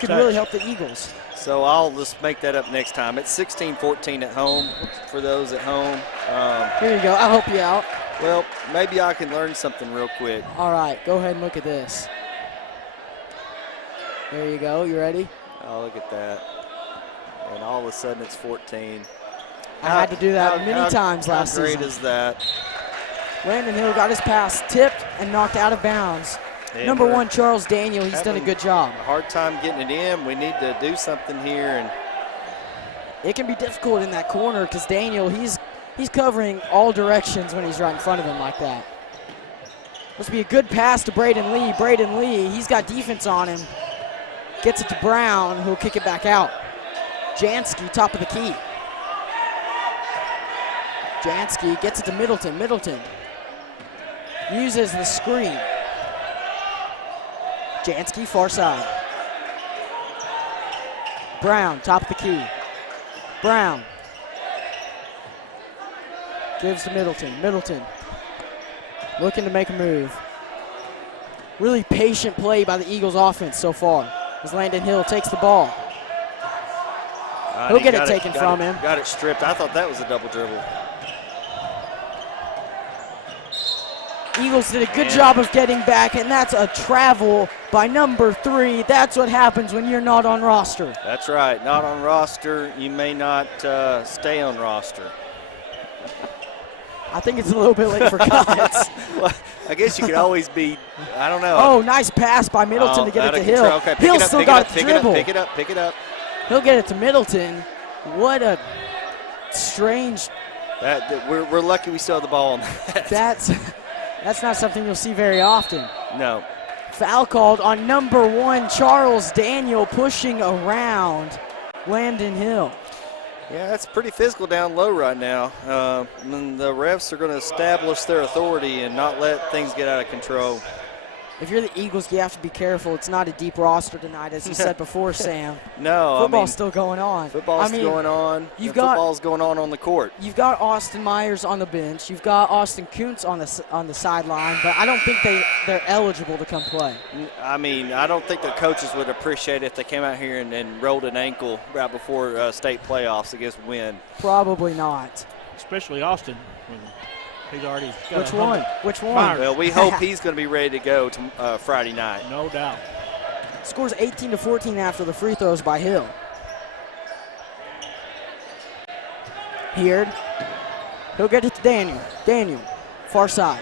could really help the Eagles. So I'll just make that up next time. It's 16-14 at home for those at home. Here you go. I'll help you out. Well, maybe I can learn something real quick. All right, go ahead and look at this. There you go. You ready? Oh, look at that. And all of a sudden it's 14. I had to do that many times last season. How great is that? Landon Hill got his pass tipped and knocked out of bounds. Yeah, Number 1, Charles Daniel, he's done a good job. A hard time getting it in. We need to do something here. And it can be difficult in that corner because Daniel, he's covering all directions when he's right in front of him like that. Must be a good pass to Braden Lee. Braden Lee, he's got defense on him. Gets it to Brown, who'll kick it back out. Jansky, top of the key. Jansky gets it to Middleton. Middleton uses the screen. Jansky, far side. Brown, top of the key. Brown gives to Middleton. Middleton looking to make a move. Really patient play by the Eagles offense so far as Landon Hill takes the ball. He'll get it taken from him. Got it stripped. I thought that was a double dribble. Eagles did a good job of getting back, and that's a travel by number 3. That's what happens when you're not on roster. That's right. Not on roster. You may not stay on roster. I think it's a little bit late for cuts. Well, I guess you could always be, I don't know. Oh, nice pass by Middleton to get it to Hill. Okay, Hill still got the dribble. Pick it up. He'll get it to Middleton. What a strange. We're lucky we still have the ball on that. That's not something you'll see very often. No. Foul called on number 1, Charles Daniel, pushing around Landon Hill. Yeah, it's pretty physical down low right now. And the refs are going to establish their authority and not let things get out of control. If you're the Eagles, you have to be careful. It's not a deep roster tonight, as you said before, Sam. No, Football's still going on. Football's going on. Football's going on the court. You've got Austin Myers on the bench. You've got Austin Kuntz on the sideline, but I don't think they're eligible to come play. I mean, I don't think the coaches would appreciate it if they came out here and rolled an ankle right before state playoffs against Wynn. Probably not. Especially Austin. He's already got Which one? Which one? Myers. Well, we hope he's going to be ready to go to Friday night. No doubt. Scores 18-14 after the free throws by Hill. Here, he'll get it to Daniel. Daniel, far side.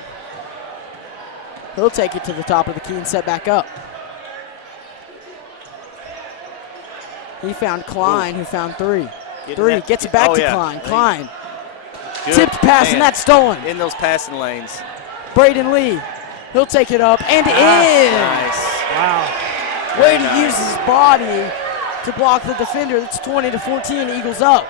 He'll take it to the top of the key and set back up. He found Klein, who found 3. Gets it back to Klein. Klein. Good. Tipped pass, and that's stolen. In those passing lanes. Braden Lee, he'll take it up and in. Nice. Wow. Way to use his body to block the defender. It's 20-14, Eagles up.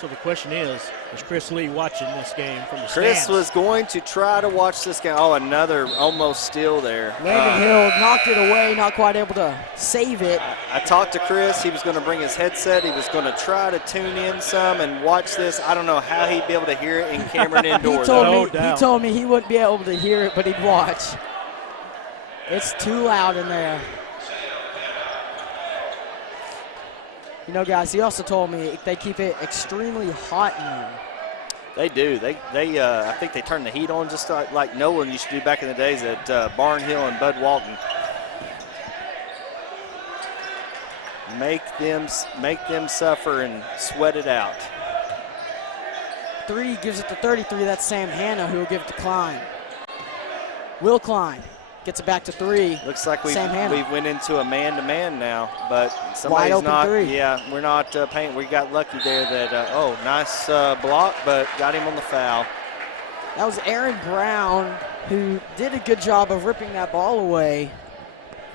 So the question is Chris Lee watching this game from the Chris stands? was going to try to watch this game. Oh, another almost steal there. Landon Hill knocked it away, not quite able to save it. I talked to Chris. He was going to bring his headset. He was going to try to tune in some and watch this. I don't know how he'd be able to hear it in Cameron Indoor. He told me he wouldn't be able to hear it, but he'd watch. It's too loud in there. You know, guys, he also told me they keep it extremely hot in there. They do. I think they turn the heat on just like Nolan used to do back in the days at Barnhill and Bud Walton. Make them suffer and sweat it out. 3 gives it to 33. That's Sam Hanna who will give it to Klein. Will Klein gets it back to 3. Looks like we went into a man-to-man now, but somebody's wide open not. 3. Yeah, we're not paying. We got lucky there that. Nice block, but got him on the foul. That was Aaron Brown who did a good job of ripping that ball away.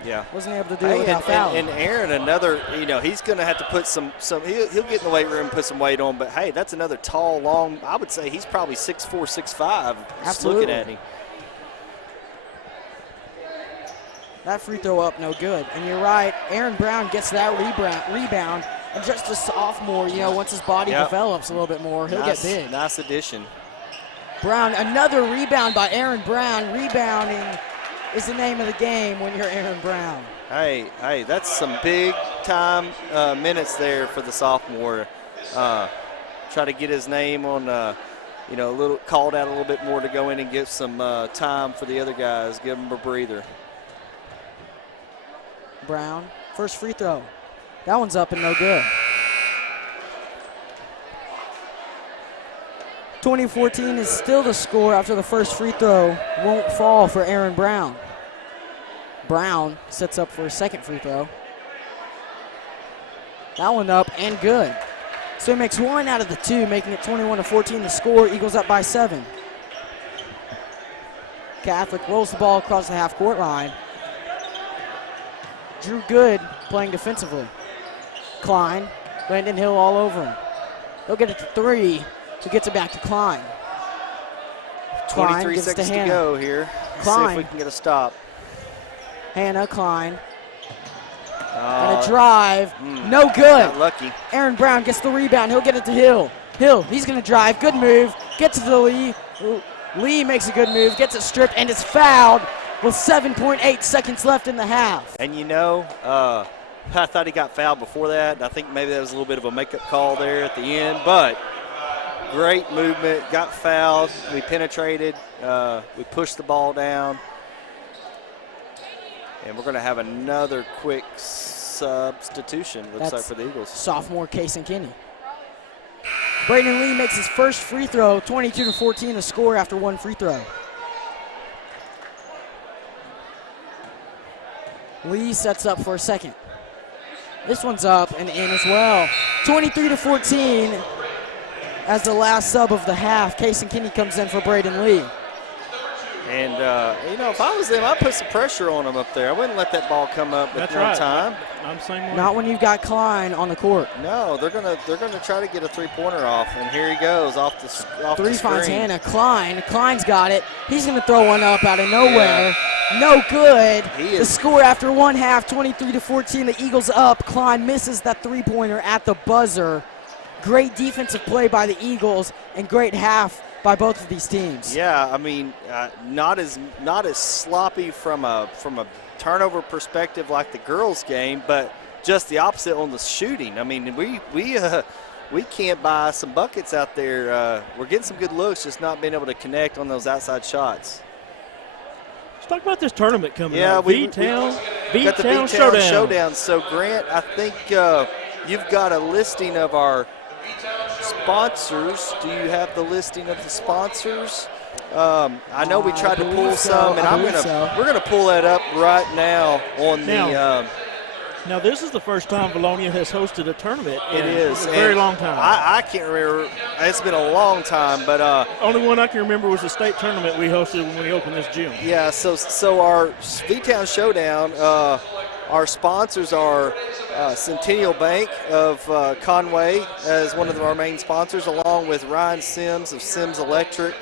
Yeah, wasn't able to do it without fouling. And Aaron, another. He's going to have to put some. He'll get in the weight room and put some weight on. But hey, that's another tall, long. I would say he's probably 6'4", 6'5". Just looking at him. That free throw up, no good. And you're right, Aaron Brown gets that rebound. And just a sophomore, once his body develops a little bit more, he'll get big. Nice addition. Brown, another rebound by Aaron Brown. Rebounding is the name of the game when you're Aaron Brown. Hey, that's some big-time minutes there for the sophomore. Try to get his name on, a little called out a little bit more to go in and get some time for the other guys, give them a breather. Brown, first free throw. That one's up and no good. 20-14 is still the score after the first free throw won't fall for Aaron Brown. Brown sets up for a second free throw. That one up and good. So he makes 1 out of the 2, making it 21-14 the score. Eagles up by 7. Catholic rolls the ball across the half-court line. Drew Good playing defensively. Klein, Landon Hill all over him. They'll get it to 3. He gets it back to Klein. 23 seconds to go here. Klein. See if we can get a stop. Hanna, Klein. And a drive. No good. Got lucky. Aaron Brown gets the rebound. He'll get it to Hill. Hill, he's going to drive. Good move. Gets to the Lee. Lee makes a good move. Gets it stripped and is fouled with 7.8 seconds left in the half. And I thought he got fouled before that. I think maybe that was a little bit of a makeup call there at the end, but great movement, got fouled. We penetrated, we pushed the ball down. And we're going to have another quick substitution, looks like, for the Eagles. Sophomore Case and Kinney. Braden Lee makes his first free throw, 22-14 the score after 1 free throw. Lee sets up for a second. This one's up and in as well. 23-14 as the last sub of the half. Case and Kinney comes in for Braden Lee. And, if I was them, I'd put some pressure on them up there. I wouldn't let that ball come up at one time. I'm the same way. Not when you've got Klein on the court. No, they're gonna try to get a three-pointer off, and here he goes off the Three screen. finds Hannah. Klein's got it. He's going to throw one up out of nowhere. No good. The score after one half, 23-14. The Eagles up. Klein misses that three-pointer at the buzzer. Great defensive play by the Eagles and great half by both of these teams. Yeah, I mean, not as sloppy from a turnover perspective like the girls' game, but just the opposite on the shooting. I mean, we can't buy some buckets out there. We're getting some good looks, just not being able to connect on those outside shots. Let's talk about this tournament coming up. We got the V-Town Showdown. So, Grant, I think you've got a listing of our sponsors. Do you have the listing of the sponsors? I know we tried to pull some, and we're gonna pull that up right now on the. Now this is the first time Vilonia has hosted a tournament. It is a very long time. I can't remember. It's been a long time, but only one I can remember was the state tournament we hosted when we opened this gym. Yeah. So our V-Town Showdown. Our sponsors are Centennial Bank of Conway as one of our main sponsors, along with Ryan Sims of Sims Electric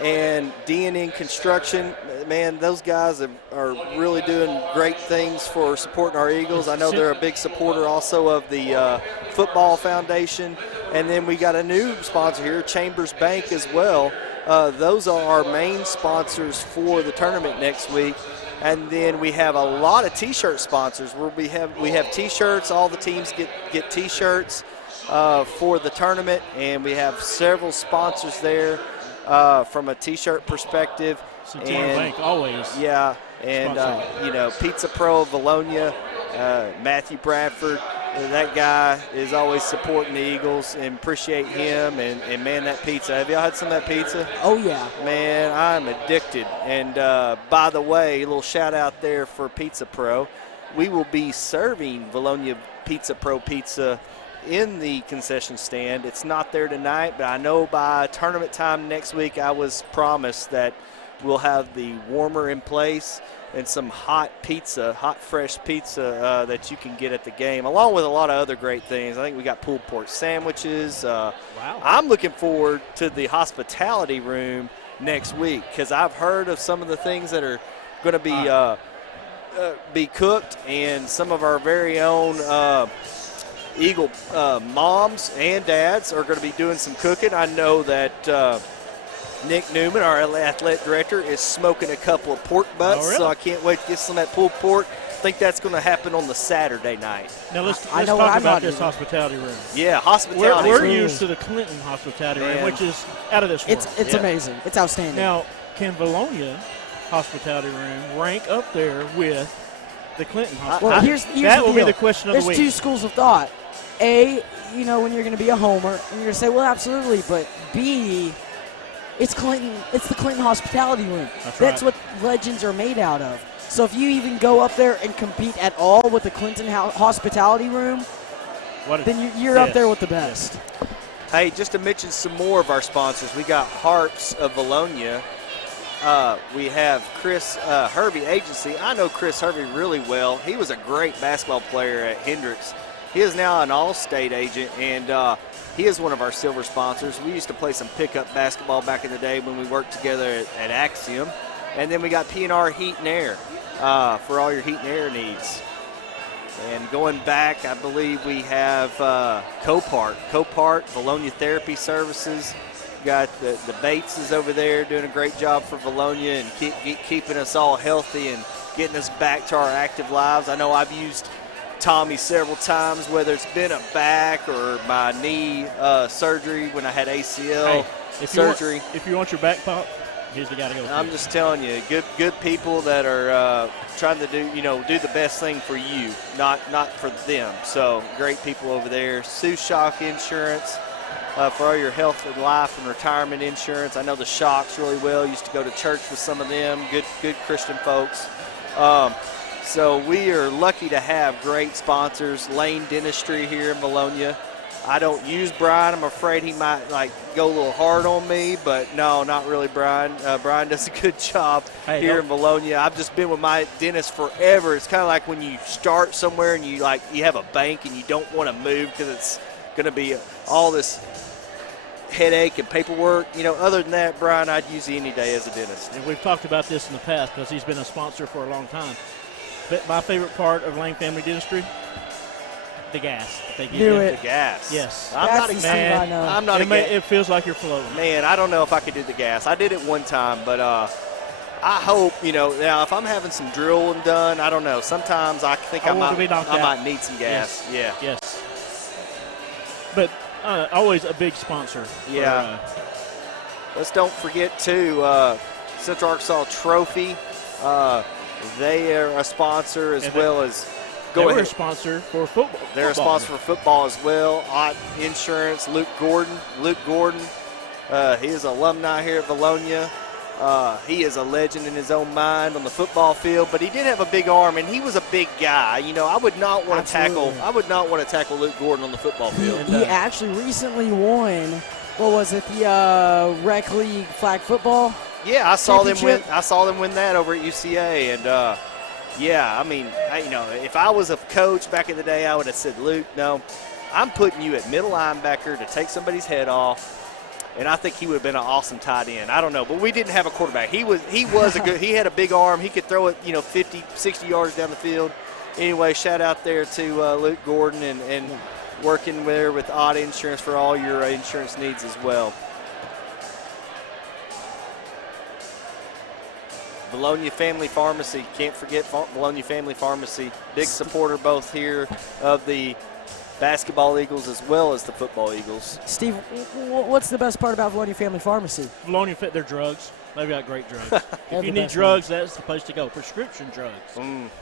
and D&N Construction. Man, those guys are really doing great things for supporting our Eagles. I know they're a big supporter also of the Football Foundation. And then we got a new sponsor here, Chambers Bank as well. Those are our main sponsors for the tournament next week. And then we have a lot of T-shirt sponsors. Where we have T-shirts. All the teams get T-shirts for the tournament, and we have several sponsors there from a T-shirt perspective. Centennial Bank always. Yeah, and Pizza Pro of Vilonia, Matthew Bradford. That guy is always supporting the Eagles, and appreciate him. And man, that pizza. Have y'all had some of that pizza? Oh, yeah. Man, I'm addicted. And by the way, a little shout out there for Pizza Pro. We will be serving Vilonia Pizza Pro pizza in the concession stand. It's not there tonight, but I know by tournament time next week I was promised that we'll have the warmer in place and some hot fresh pizza that you can get at the game, along with a lot of other great things. I think we got pulled pork sandwiches. Wow. I'm looking forward to the hospitality room next week because I've heard of some of the things that are going to be cooked, and some of our very own Eagle moms and dads are going to be doing some cooking. I know that Nick Newman, our athletic director, is smoking a couple of pork butts, really? So I can't wait to get some of that pulled pork. I think that's going to happen on the Saturday night. Now let's talk about this hospitality room. Yeah, hospitality room. We're used to the Clinton hospitality room, which is out of this world. It's amazing. It's outstanding. Now, can Vilonia hospitality room rank up there with the Clinton hospitality? Well, here's that the will deal. be the question of the week. There's two schools of thought. A, when you're going to be a homer, and you're going to say, well, absolutely. But B, it's Clinton. It's the Clinton hospitality room. That's what legends are made out of. So if you even go up there and compete at all with the Clinton hospitality room, then you're up there with the best. Hey, just to mention some more of our sponsors, we got Hearts of Vilonia. We have Chris Hervey Agency. I know Chris Hervey really well. He was a great basketball player at Hendricks. He is now an all-state agent, and he is one of our silver sponsors. We used to play some pickup basketball back in the day when we worked together at Axiom. And then we got P&R Heat and Air for all your heat and air needs. And going back, I believe we have Copart, Vilonia Therapy Services. Got the Bateses over there doing a great job for Vilonia and keeping us all healthy and getting us back to our active lives. I know I've used Tommy several times, whether it's been a back or my knee surgery when I had ACL surgery. If you want your back pop, here's the guy to go with. I'm just telling you, good people that are trying to do the best thing for you, not for them. So great people over there. Sue Shock Insurance for all your health and life and retirement insurance. I know the Shocks really well. Used to go to church with some of them. Good Christian folks. So we are lucky to have great sponsors. Lane Dentistry here in Vilonia. I don't use Brian. I'm afraid he might go a little hard on me, but no, not really, Brian. Brian does a good job here in Vilonia. I've just been with my dentist forever. It's kind of like when you start somewhere and you have a bank and you don't want to move because it's going to be all this headache and paperwork. Other than that, Brian, I'd use you any day as a dentist. And we've talked about this in the past because he's been a sponsor for a long time. But my favorite part of Lang Family Dentistry, the gas. They give you the gas. Yes. I'm not it feels like you're floating. Man, I don't know if I could do the gas. I did it one time, but I hope, now if I'm having some drilling done, I don't know. Sometimes I think I might need some gas. Yes. Yeah. Yes. But always a big sponsor. Yeah. Let's don't forget, too, Central Arkansas Trophy. They are a sponsor as well as They're a sponsor for football. They're a sponsor for football as well. Ott Insurance, Luke Gordon. He is an alumni here at Vilonia. He is a legend in his own mind on the football field, but he did have a big arm, and he was a big guy. I would not want to tackle. I would not want to tackle Luke Gordon on the football field. He actually recently won. What was it? The Rec League flag football. Yeah, I saw them win. I saw them win that over at UCA, and yeah, I mean, if I was a coach back in the day, I would have said, Luke, no, I'm putting you at middle linebacker to take somebody's head off. And I think he would have been an awesome tight end. I don't know, but we didn't have a quarterback. He was a good. He had a big arm. He could throw it, 50, 60 yards down the field. Anyway, shout out there to Luke Gordon and working there with Ott Insurance for all your insurance needs as well. Vilonia Family Pharmacy. Can't forget Vilonia Family Pharmacy. Big supporter both here of the basketball Eagles as well as the football Eagles. Steve, what's the best part about Vilonia Family Pharmacy? Vilonia fit their drugs. They've got great drugs. If you need drugs, that's the place to go. Prescription drugs.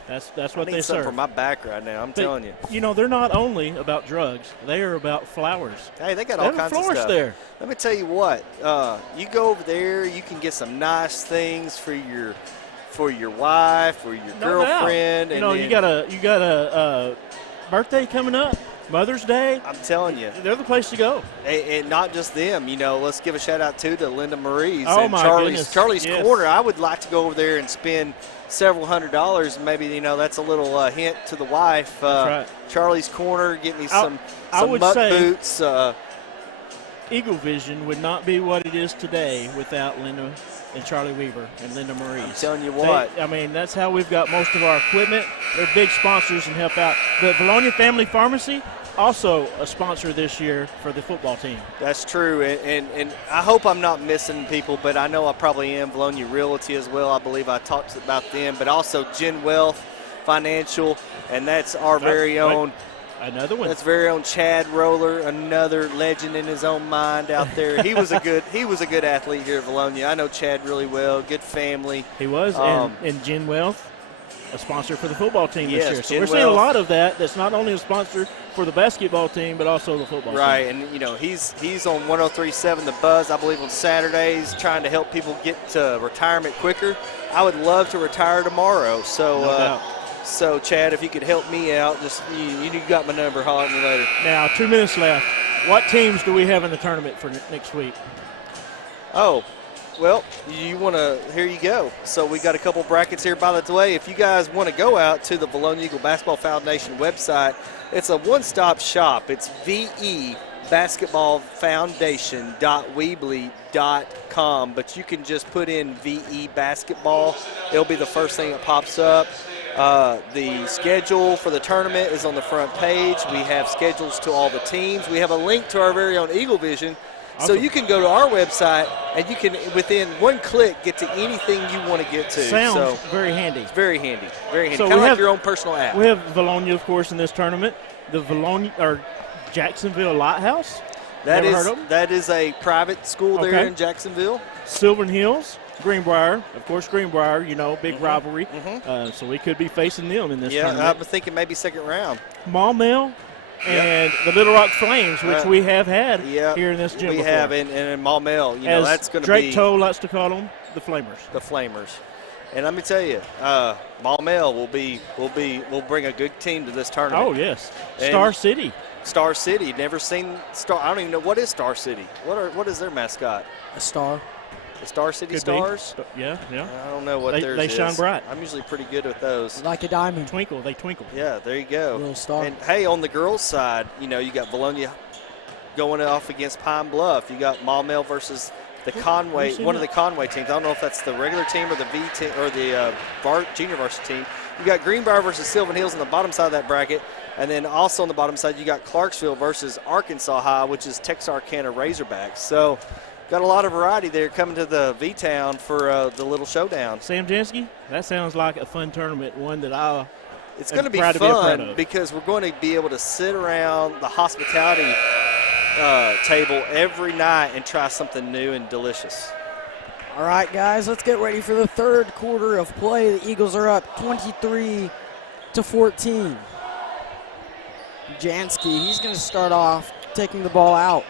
That's what they serve. For my back right now, I'm telling you. They're not only about drugs. They are about flowers. Hey, they got all kinds of stuff there. Let me tell you what. You go over there, you can get some nice things for your wife or your girlfriend. And you got a birthday coming up. Mother's Day. I'm telling you. They're the place to go. And not just them. Let's give a shout-out, too, to Linda Marie's and Charlie's Corner. I would like to go over there and spend several $100s. Maybe, that's a little hint to the wife. That's right. Charlie's Corner, get me some muck boots. Eagle Vision would not be what it is today without Linda and Charlie Weaver and Linda Marie's. I'm telling you what. That's how we've got most of our equipment. They're big sponsors and help out. But Vilonia Family Pharmacy, also a sponsor this year for the football team. That's true, and I hope I'm not missing people, but I know I probably am. Vilonia Realty as well. I believe I talked about them, but also Gen Wealth Financial, and that's our very own. Another one. That's very own Chad Roller, another legend in his own mind out there. He was a good athlete here at Vilonia. I know Chad really well. Good family. He was, and Gen Wealth, a sponsor for the football team this year. So Gen we're seeing a lot of that. That's not only a sponsor for the basketball team, but also the football team. Right, and he's on 103.7 The Buzz, I believe, on Saturdays, trying to help people get to retirement quicker. I would love to retire tomorrow. So. No doubt. So, Chad, if you could help me out, just you got my number. Holler at me later. Now, 2 minutes left. What teams do we have in the tournament for next week? Oh, well, here you go. So we got a couple brackets here. By the way, if you guys want to go out to the Vilonia Eagle Basketball Foundation website, it's a one-stop shop. It's vebasketballfoundation.weebly.com, but you can just put in VE basketball. It'll be the first thing that pops up. The schedule for the tournament is on the front page. We have schedules to all the teams. We have a link to our very own Eagle Vision. Awesome. So you can go to our website and you can, within one click, get to anything you want to get to. Sounds very handy. It's very handy. Very handy. So kind of like your own personal app. We have Vilonia, of course, in this tournament. The Jacksonville Lighthouse. That is a private school there in Jacksonville. Silver Hills. Greenbrier, of course, big rivalry. So we could be facing them in this tournament. Yeah, I'm thinking maybe second round. Maumelle and the Little Rock Flames, which we have had here in this gym before. We have, and in Maumelle, that's going to be. Drake Toll likes to call them the Flamers. The Flamers. And let me tell you, Maumelle will bring a good team to this tournament. Oh, yes. Star City. Star City. Never seen Star. I don't even know what is Star City. What is their mascot? A star. The Star City Could Stars? be. Yeah. I don't know what theirs They is. shine bright. I'm usually pretty good with those. Like a diamond. They twinkle. Yeah, there you go. Little star. And hey, on the girls' side, you got Vilonia going off against Pine Bluff. You got Maumelle versus the Conway, one of the Conway teams. I don't know if that's the regular team or the V team or the junior varsity team. You got Greenbrier versus Sylvan Hills on the bottom side of that bracket. And then also on the bottom side, you got Clarksville versus Arkansas High, which is Texarkana Razorbacks. So got a lot of variety there coming to the V-Town for the little showdown. Sam Jansky, that sounds like a fun tournament, one that It's going to be proud to be a part fun of. because we're going to be able to sit around the hospitality table every night and try something new and delicious. All right, guys, let's get ready for the third quarter of play. The Eagles are up 23-14. Jansky, he's going to start off taking the ball out.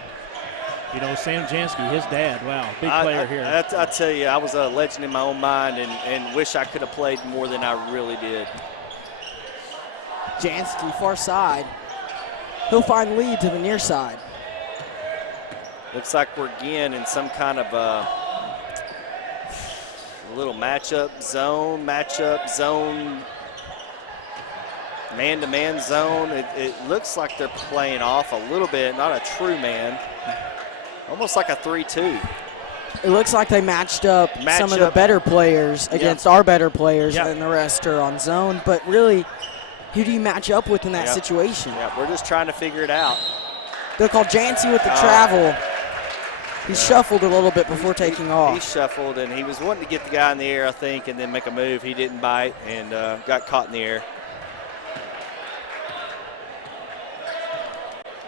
Sam Jansky, his dad, wow, big player here. I tell you, I was a legend in my own mind and wish I could have played more than I really did. Jansky, far side. He'll find lead to the near side. Looks like we're again in some kind of a little matchup zone, man-to-man zone. It looks like they're playing off a little bit, not a true man. Almost like a 3-2. It looks like they matched up some of the better players against our better players, and the rest are on zone. But really, who do you match up with in that situation? Yeah, we're just trying to figure it out. They'll call Jansky with the travel. He shuffled a little bit before taking off. He shuffled, and he was wanting to get the guy in the air, I think, and then make a move. He didn't bite and got caught in the air.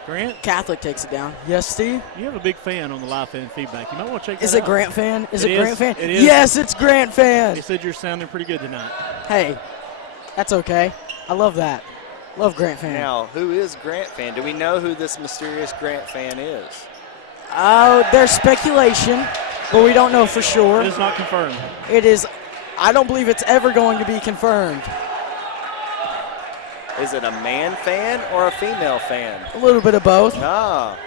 Grant? Catholic takes it down. Yes, Steve? You have a big fan on the live fan feedback. You might want to check that out. Is it Grant fan? Is it Grant fan? It is. Yes, it's Grant fan. They said you're sounding pretty good tonight. Hey, that's okay. I love that. Love Grant fan. Now, who is Grant fan? Do we know who this mysterious Grant fan is? Oh, there's speculation, but we don't know for sure. It is not confirmed. It is. I don't believe it's ever going to be confirmed. Is it a man fan or a female fan? A little bit of both. Ah.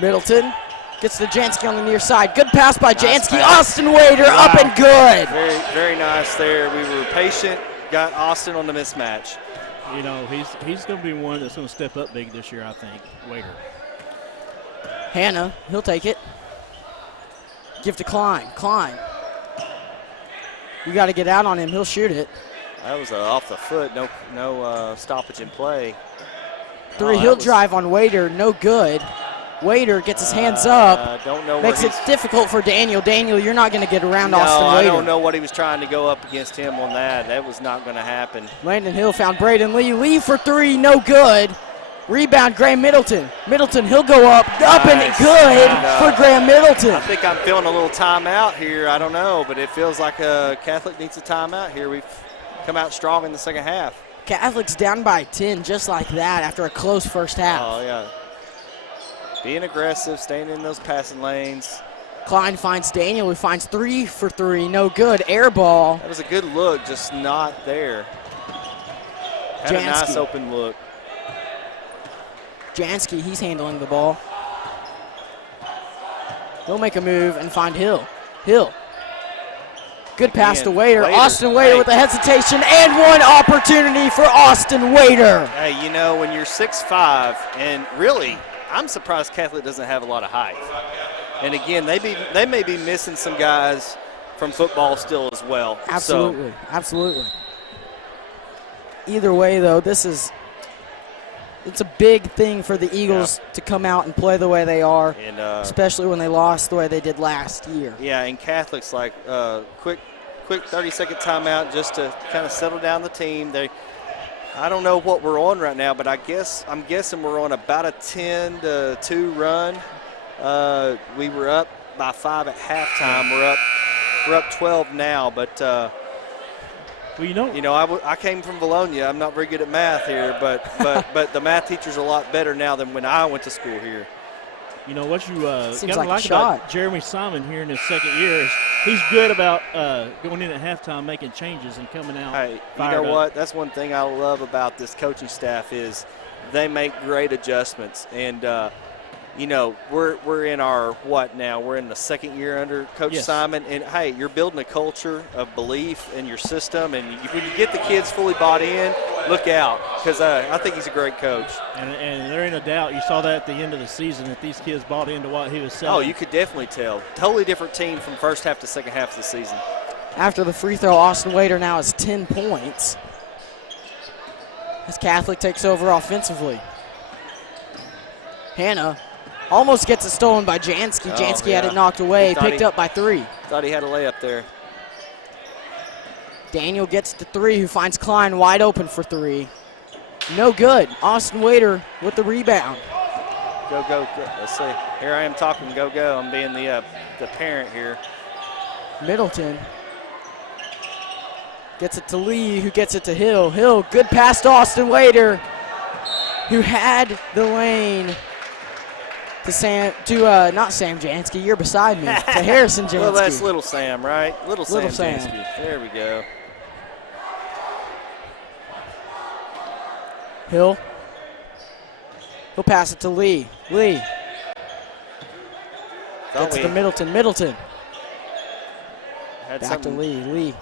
Middleton gets to Jansky on the near side. Good pass by Jansky. pass. Austin Wader up and good. Very, very nice there. We were patient, got Austin on the mismatch. He's going to be one that's going to step up big this year, I think, Wader. Hannah, he'll take it. Give to Klein. Klein. You got to get out on him. He'll shoot it. That was off the foot. No stoppage in play. He'll drive on Wader. No good. Wader gets his hands up. Don't know. Makes it difficult for Daniel. Daniel, you're not going to get around Austin Wader. I don't know what he was trying to go up against him on that. That was not going to happen. Landon Hill found Braden Lee. Lee for three. No good. Rebound, Graham Middleton. Middleton, he'll go up and good for Graham Middleton. I think I'm feeling a little timeout here. I don't know, but it feels like Catholic needs a timeout here. We've come out strong in the second half. Catholic's down by 10 just like that after a close first half. Oh, yeah. Being aggressive, staying in those passing lanes. Klein finds Daniel, who finds 3 for 3. No good. Air ball. That was a good look, just not there. Had a nice open look. Jansky, he's handling the ball. He'll make a move and find Hill. Hill. Good pass to Wader. Austin Wader with a hesitation and one opportunity for Austin Wader. Hey, when you're 6'5", and really, I'm surprised Catholic doesn't have a lot of height. And again, they may be missing some guys from football still as well. Absolutely, absolutely. Either way, though, it's a big thing for the Eagles to come out and play the way they are, and, especially when they lost the way they did last year. Yeah, and Catholic's like quick 30-second timeout just to kind of settle down the team. I don't know what we're on right now, but I'm guessing we're on about a 10-2 run. We were up by 5 at halftime. We're up 12 now, but. I came from Vilonia. I'm not very good at math here, but the math teacher's a lot better now than when I went to school here. You know, what you Seems got to like a like shot. about Jeremy Simon here in his second year is he's good about going in at halftime, making changes, and coming out. Hey, you fired know up. what? That's one thing I love about this coaching staff is they make great adjustments. And, you know, we're in our what now? We're in the second year under Coach Yes. Simon. And, hey, you're building a culture of belief in your system. And when you get the kids fully bought in, look out because I think he's a great coach. And there ain't a doubt. You saw that at the end of the season that these kids bought into what he was Oh, selling. you could definitely tell. Totally different team from first half to second half of the season. After the free throw, Austin Wader now has 10 points. As Catholic takes over offensively. Hannah almost gets it stolen by Jansky. Oh, Jansky had yeah. it knocked away, He thought picked up by 3. Thought he had a layup there. Daniel gets to 3, who finds Klein wide open for 3. No good. Austin Wader with the rebound. Go, go, go. Let's see. Here I am talking go, go. I'm being the parent here. Middleton gets it to Lee, who gets it to Hill. Hill, good pass to Austin Wader, who had the lane to not Sam Jansky, you're beside me, to Harrison Jansky. Well, that's Little Sam, right? Little Sam. Sam. Jansky. There we go. Hill. He'll pass it to Lee. Lee Thought gets it we to Middleton. Middleton had back to something Lee. Lee.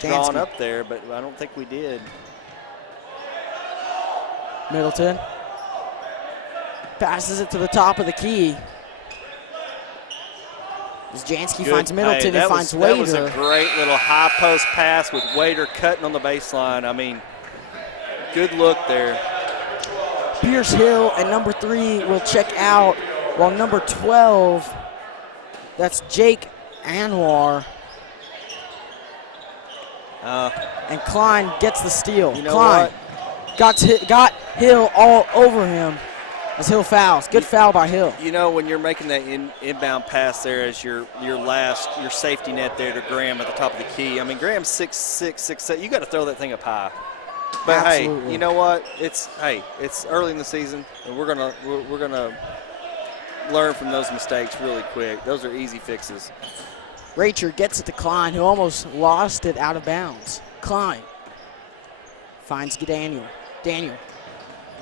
drawn Jansky. up there, but I don't think we did. Middleton passes it to the top of the key. As Jansky Good. finds Middleton Hey, and finds That was Wader. a great little high post pass with Wader cutting on the baseline. I mean, good look there. Pierce Hill and number 3 will check out, while number 12, that's Jake Anwar, and Klein gets the steal. You know Klein got Hill all over him as Hill fouls. Good foul by Hill. You know, when you're making that inbound pass there as your safety net there to Graham at the top of the key. I mean, Graham's 6'6", 6'7". You got to throw that thing up high. But Absolutely. hey, you know what? It's early in the season, and we're gonna learn from those mistakes really quick. Those are easy fixes. Racher gets it to Klein, who almost lost it out of bounds. Klein finds Daniel. Daniel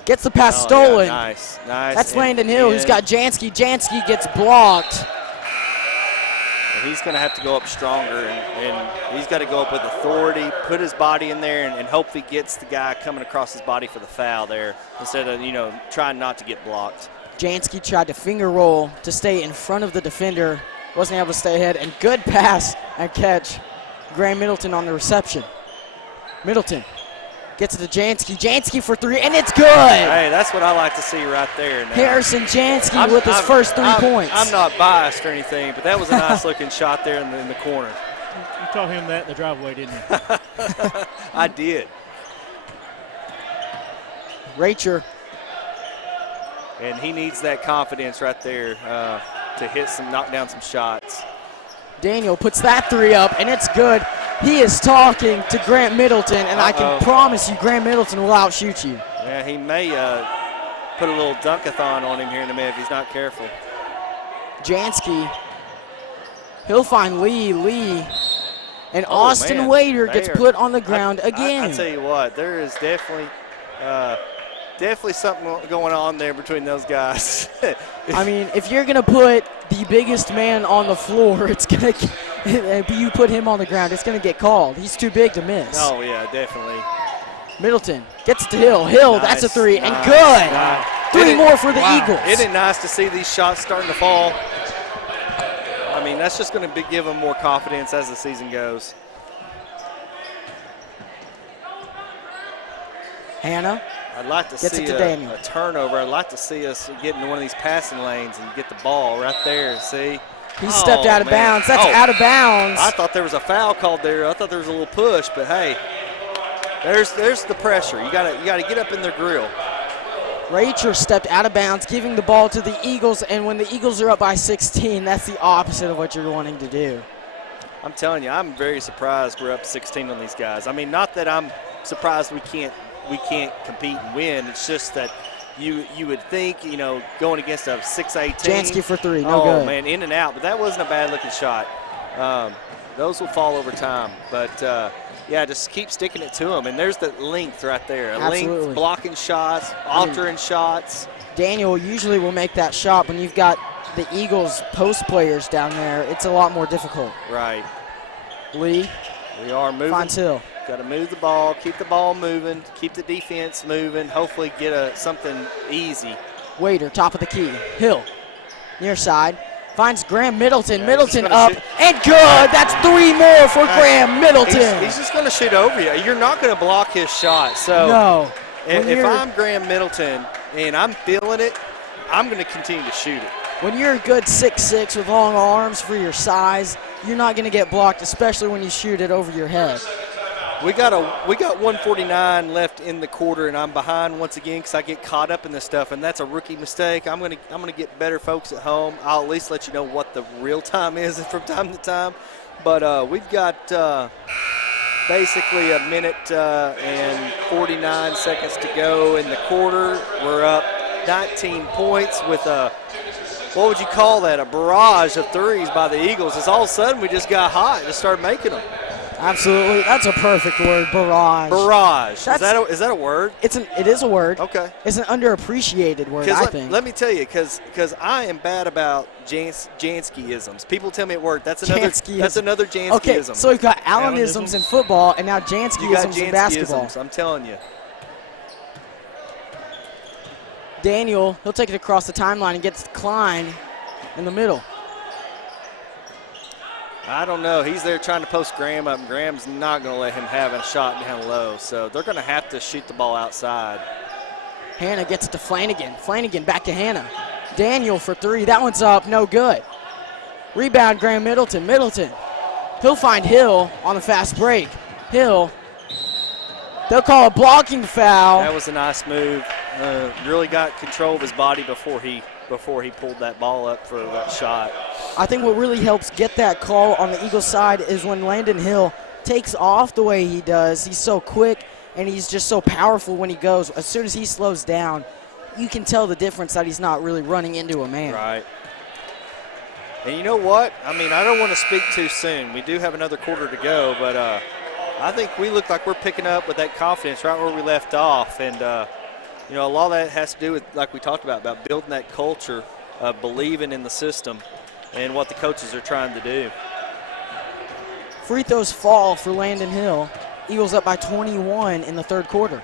gets the pass stolen. Yeah, nice. That's Landon Hill, who's got Jansky. Jansky gets blocked. And he's going to have to go up stronger, and he's got to go up with authority, put his body in there, and hope he gets the guy coming across his body for the foul there instead of, trying not to get blocked. Jansky tried to finger roll to stay in front of the defender. Wasn't able to stay ahead, and good pass and catch. Graham Middleton on the reception. Middleton gets it to Jansky. Jansky for 3, and it's good. Hey, that's what I like to see right there. Now. Harrison Jansky with his first 3 points. I'm not biased or anything, but that was a nice-looking shot there in the corner. You taught him that in the driveway, didn't you? I did. Racher. And he needs that confidence right there to knock down some shots. Daniel puts that 3 up, and it's good. He is talking to Grant Middleton, and I can promise you Grant Middleton will outshoot you. Yeah, he may put a little dunk-a-thon on him here in a minute if he's not careful. Jansky, he'll find Lee, and Austin Wader gets put on the ground again. I tell you what, there is definitely something going on there between those guys. I mean, if you're going to put the biggest man on the floor, you put him on the ground, it's going to get called. He's too big to miss. Oh, yeah, definitely. Middleton gets it to Hill. Hill, Nice, that's a 3, and nice, good. nice. 3 more for the Eagles. Isn't it nice to see these shots starting to fall? I mean, that's just going to give them more confidence as the season goes. Hannah. I'd like to Gets see it to Daniel. a turnover. I'd like to see us get into one of these passing lanes and get the ball right there. See? He stepped out of man. bounds. That's out of bounds. I thought there was a foul called there. I thought there was a little push, but hey, there's the pressure. You gotta get up in their grill. Racher stepped out of bounds, giving the ball to the Eagles, and when the Eagles are up by 16, that's the opposite of what you're wanting to do. I'm telling you, I'm very surprised we're up 16 on these guys. I mean, not that I'm surprised we can't compete and win. It's just that, you would think, going against a 6'8" team. Jansky for three, no good. Oh, man, in and out. But that wasn't a bad-looking shot. Those will fall over time. But, yeah, just keep sticking it to them. And there's the length right there. Absolutely. Length, blocking shots, altering shots. Daniel usually will make that shot when you've got the Eagles post players down there. It's a lot more difficult. Right. Lee. We are moving. Finds Hill. Got to move the ball, keep the ball moving, keep the defense moving, hopefully get something easy. Waiter, top of the key. Hill, near side. Finds Graham Middleton. Yeah, Middleton up, and good. That's 3 more for Graham Middleton. He's just going to shoot over you. You're not going to block his shot. So no. If I'm Graham Middleton and I'm feeling it, I'm going to continue to shoot it. When you're a good 6'6" with long arms for your size, you're not going to get blocked, especially when you shoot it over your head. We got 149 left in the quarter, and I'm behind once again because I get caught up in this stuff, and that's a rookie mistake. I'm gonna get better folks at home. I'll at least let you know what the real time is from time to time. But we've got basically a minute and 49 seconds to go in the quarter. We're up 19 points with what would you call that? A barrage of threes by the Eagles. It's all of a sudden we just got hot and just started making them. Absolutely. That's a perfect word, barrage. Barrage. Is that a word? It is a word. Okay. It's an underappreciated word, I think. Let me tell you, because I am bad about Jansky-isms. People tell me at work, that's another Jansky-ism. Okay, so we've got Allenisms in football and now Jansky-isms in basketball. I'm telling you. Daniel, he'll take it across the timeline and gets Klein in the middle. I don't know. He's there trying to post Graham up, and Graham's not going to let him have a shot down low. So they're going to have to shoot the ball outside. Hannah gets it to Flanagan. Flanagan back to Hannah. Daniel for 3. That one's up. No good. Rebound, Graham Middleton. Middleton. He'll find Hill on a fast break. Hill. They'll call a blocking foul. That was a nice move. Really got control of his body before he pulled that ball up for that shot. I think what really helps get that call on the Eagles side is when Landon Hill takes off the way he does. He's so quick and he's just so powerful when he goes. As soon as he slows down, you can tell the difference that he's not really running into a man. Right. And you know what? I mean, I don't want to speak too soon. We do have another quarter to go, but I think we look like we're picking up with that confidence right where we left off. And, a lot of that has to do with, like we talked about building that culture of believing in the system and what the coaches are trying to do. Free throws fall for Landon Hill. Eagles up by 21 in the third quarter.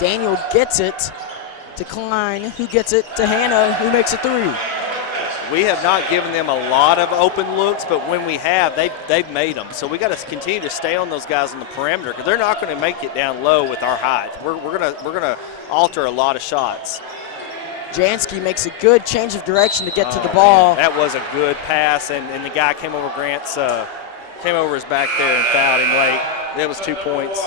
Daniel gets it to Klein, who gets it to Hannah, who makes a 3. We have not given them a lot of open looks, but when we have, they've made them. So we got to continue to stay on those guys on the perimeter because they're not going to make it down low with our height. We're gonna alter a lot of shots. Jansky makes a good change of direction to get to the ball. Man, that was a good pass, and the guy came over came over his back there and fouled him late. That was 2 points.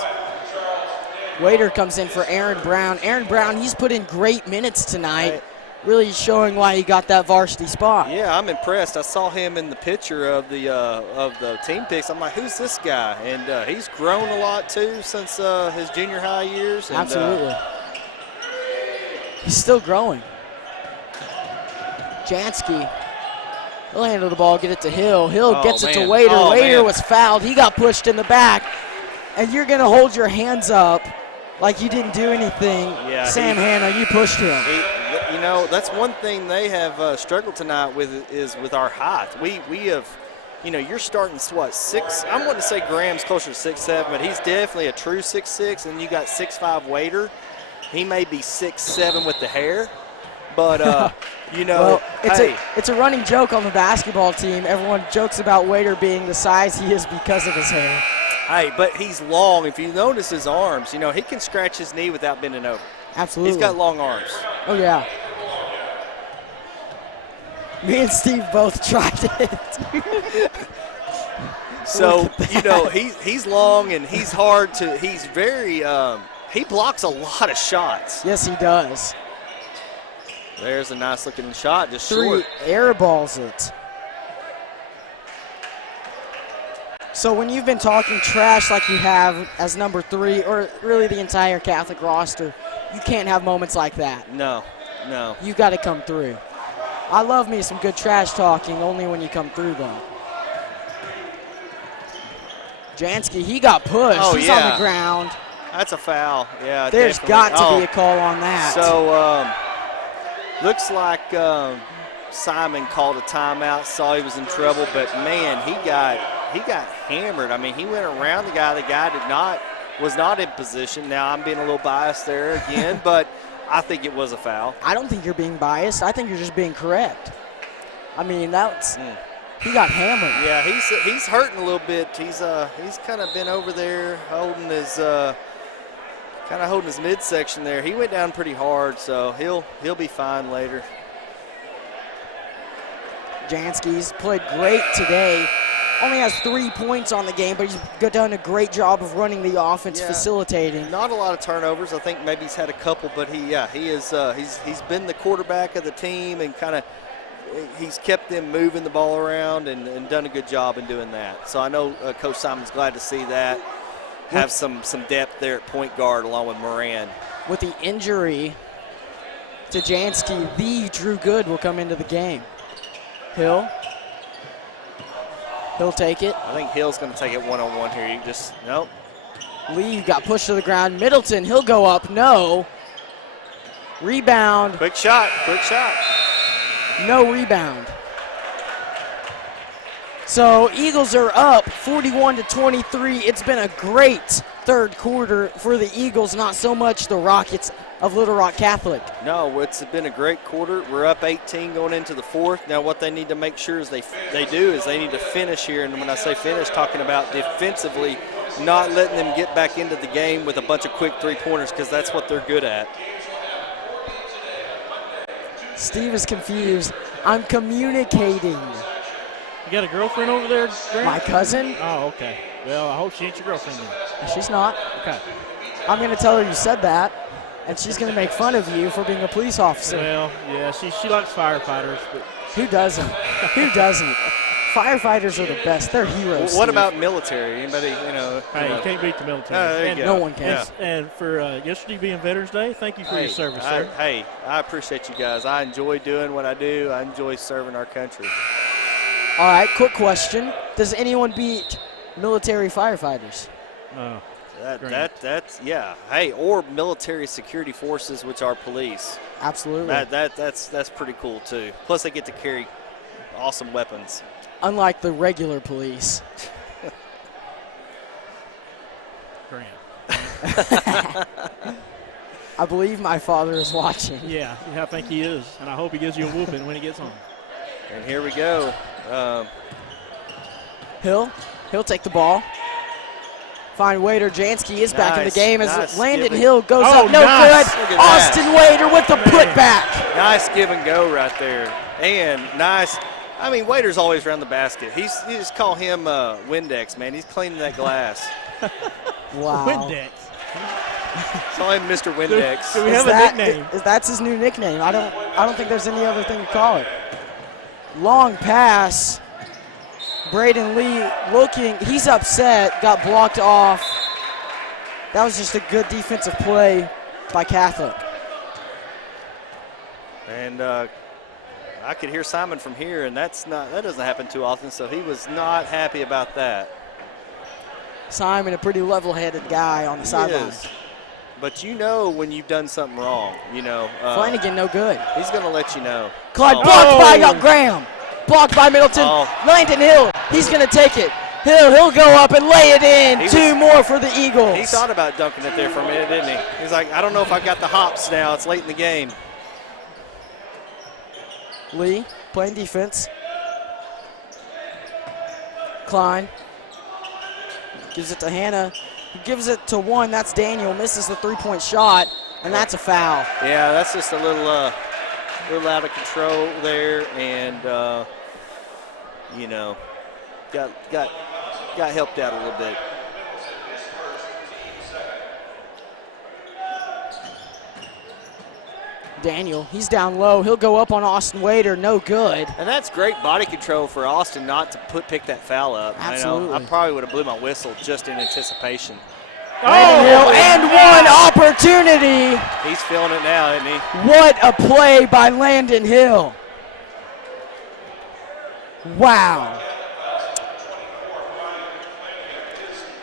Waiter comes in for Aaron Brown. Aaron Brown, he's put in great minutes tonight. Right. Really showing why he got that varsity spot. Yeah, I'm impressed. I saw him in the picture of the team picks. I'm like, who's this guy? And he's grown a lot too since his junior high years. And, absolutely. He's still growing. Jansky, he'll handle the ball, get it to Hill. Hill gets it to Waiter. Waiter was fouled. He got pushed in the back. And you're going to hold your hands up like you didn't do anything. Yeah, Sam Hannah, you pushed him. That's one thing they have struggled tonight with is with our height. We have, you're starting, 6? I'm going to say Graham's closer to 6'7", but he's definitely a true 6'6", and you got 6'5" Waiter. He may be 6'7" with the hair, but, well, it's a running joke on the basketball team. Everyone jokes about Waiter being the size he is because of his hair. Hey, but he's long. If you notice his arms, he can scratch his knee without bending over. Absolutely. He's got long arms. Oh, yeah. Me and Steve both tried it. So, he's long and he's hard to – he's very he blocks a lot of shots. Yes, he does. There's a nice-looking shot, just 3 short. air balls it. So when you've been talking trash like you have as number 3, or really the entire Catholic roster, you can't have moments like that. No. You got to come through. I love me some good trash talking, only when you come through, though. Jansky, he got pushed. Oh, He's on yeah. the ground. That's a foul. Yeah, There's definitely. got to be a call on that. So, looks like Simon called a timeout, saw he was in trouble, but man, he got hammered. I mean, he went around the guy. The guy was not in position. Now I'm being a little biased there again, but I think it was a foul. I don't think you're being biased. I think you're just being correct. I mean, he got hammered. Yeah, he's hurting a little bit. He's kind of been over there holding his midsection there. He went down pretty hard, so he'll be fine later. Jansky's played great today. Only has 3 points on the game, but he's done a great job of running the offense, facilitating. Not a lot of turnovers. I think maybe he's had a couple, but he's been the quarterback of the team and kind of he's kept them moving the ball around and done a good job in doing that. So I know Coach Simon's glad to see that. Have some depth there at point guard along with Moran. With the injury to Jansky, the Drew Good will come into the game. He'll take it. I think Hill's going to take it one-on-one here. You just, nope. Lee got pushed to the ground. Middleton, he'll go up. No. Rebound. Quick shot. No rebound. So Eagles are up 41-23. It's been a great third quarter for the Eagles, not so much the Rockets of Little Rock Catholic. No, it's been a great quarter. We're up 18 going into the fourth. Now what they need to make sure is they need to finish here. And when I say finish, talking about defensively, not letting them get back into the game with a bunch of quick three-pointers, because that's what they're good at. Steve is confused. I'm communicating. You got a girlfriend over there, Grant? My cousin? Oh, okay. Well, I hope she ain't your girlfriend then. She's not. Okay. I'm going to tell her you said that, and she's going to make fun of you for being a police officer. Well, yeah, she likes firefighters. But Who doesn't? Who doesn't? Firefighters are the best. They're heroes. What Steve. about military? Anybody, hey, you can't beat the military. there you go. No one can. Yeah. And for yesterday being Veterans Day, thank you for your service, sir. I appreciate you guys. I enjoy doing what I do. I enjoy serving our country. All right, quick question. Does anyone beat military firefighters? Oh, That's yeah. Hey, or military security forces, which are police. Absolutely. That's pretty cool too. Plus, they get to carry awesome weapons. Unlike the regular police. Grant. I believe my father is watching. Yeah, I think he is. And I hope he gives you a whooping when he gets home. And here we go. He'll take the ball. Fine, Wader. Jansky is back in the game as Landon giving. Hill goes up. No nice. good. Austin Wader with the putback. Nice give and go right there. And nice. I mean, Wader's always around the basket. You just call him Windex, man. He's cleaning that glass. Wow. Windex. Call him Mr. Windex. Do we have a nickname? That's his new nickname. I don't think there's any other thing to call it. Long pass. Braden Lee looking. He's upset. Got blocked off. That was just a good defensive play by Catholic. And I could hear Simon from here, and that doesn't happen too often, so he was not happy about that. Simon, a pretty level-headed guy on the sideline. But you know when you've done something wrong, you know. Flanagan, no good. He's going to let you know. Clyde blocked by Graham. Blocked by Middleton. Landon Hill, he's going to take it. He'll go up and lay it in. Two more for the Eagles. He thought about dunking it there for a minute, didn't he? He's like, I don't know if I got the hops now. It's late in the game. Lee playing defense. Klein gives it to Hannah. He gives it to one. That's Daniel. Misses the three-point shot, and that's a foul. Yeah, that's just a little out of control there, and you know, got helped out a little bit. Daniel, he's down low. He'll go up on Austin Wader. No good. And that's great body control for Austin not to pick that foul up. Absolutely. I probably would have blew my whistle just in anticipation. Landon Hill, and one opportunity. He's feeling it now, isn't he? What a play by Landon Hill. Wow.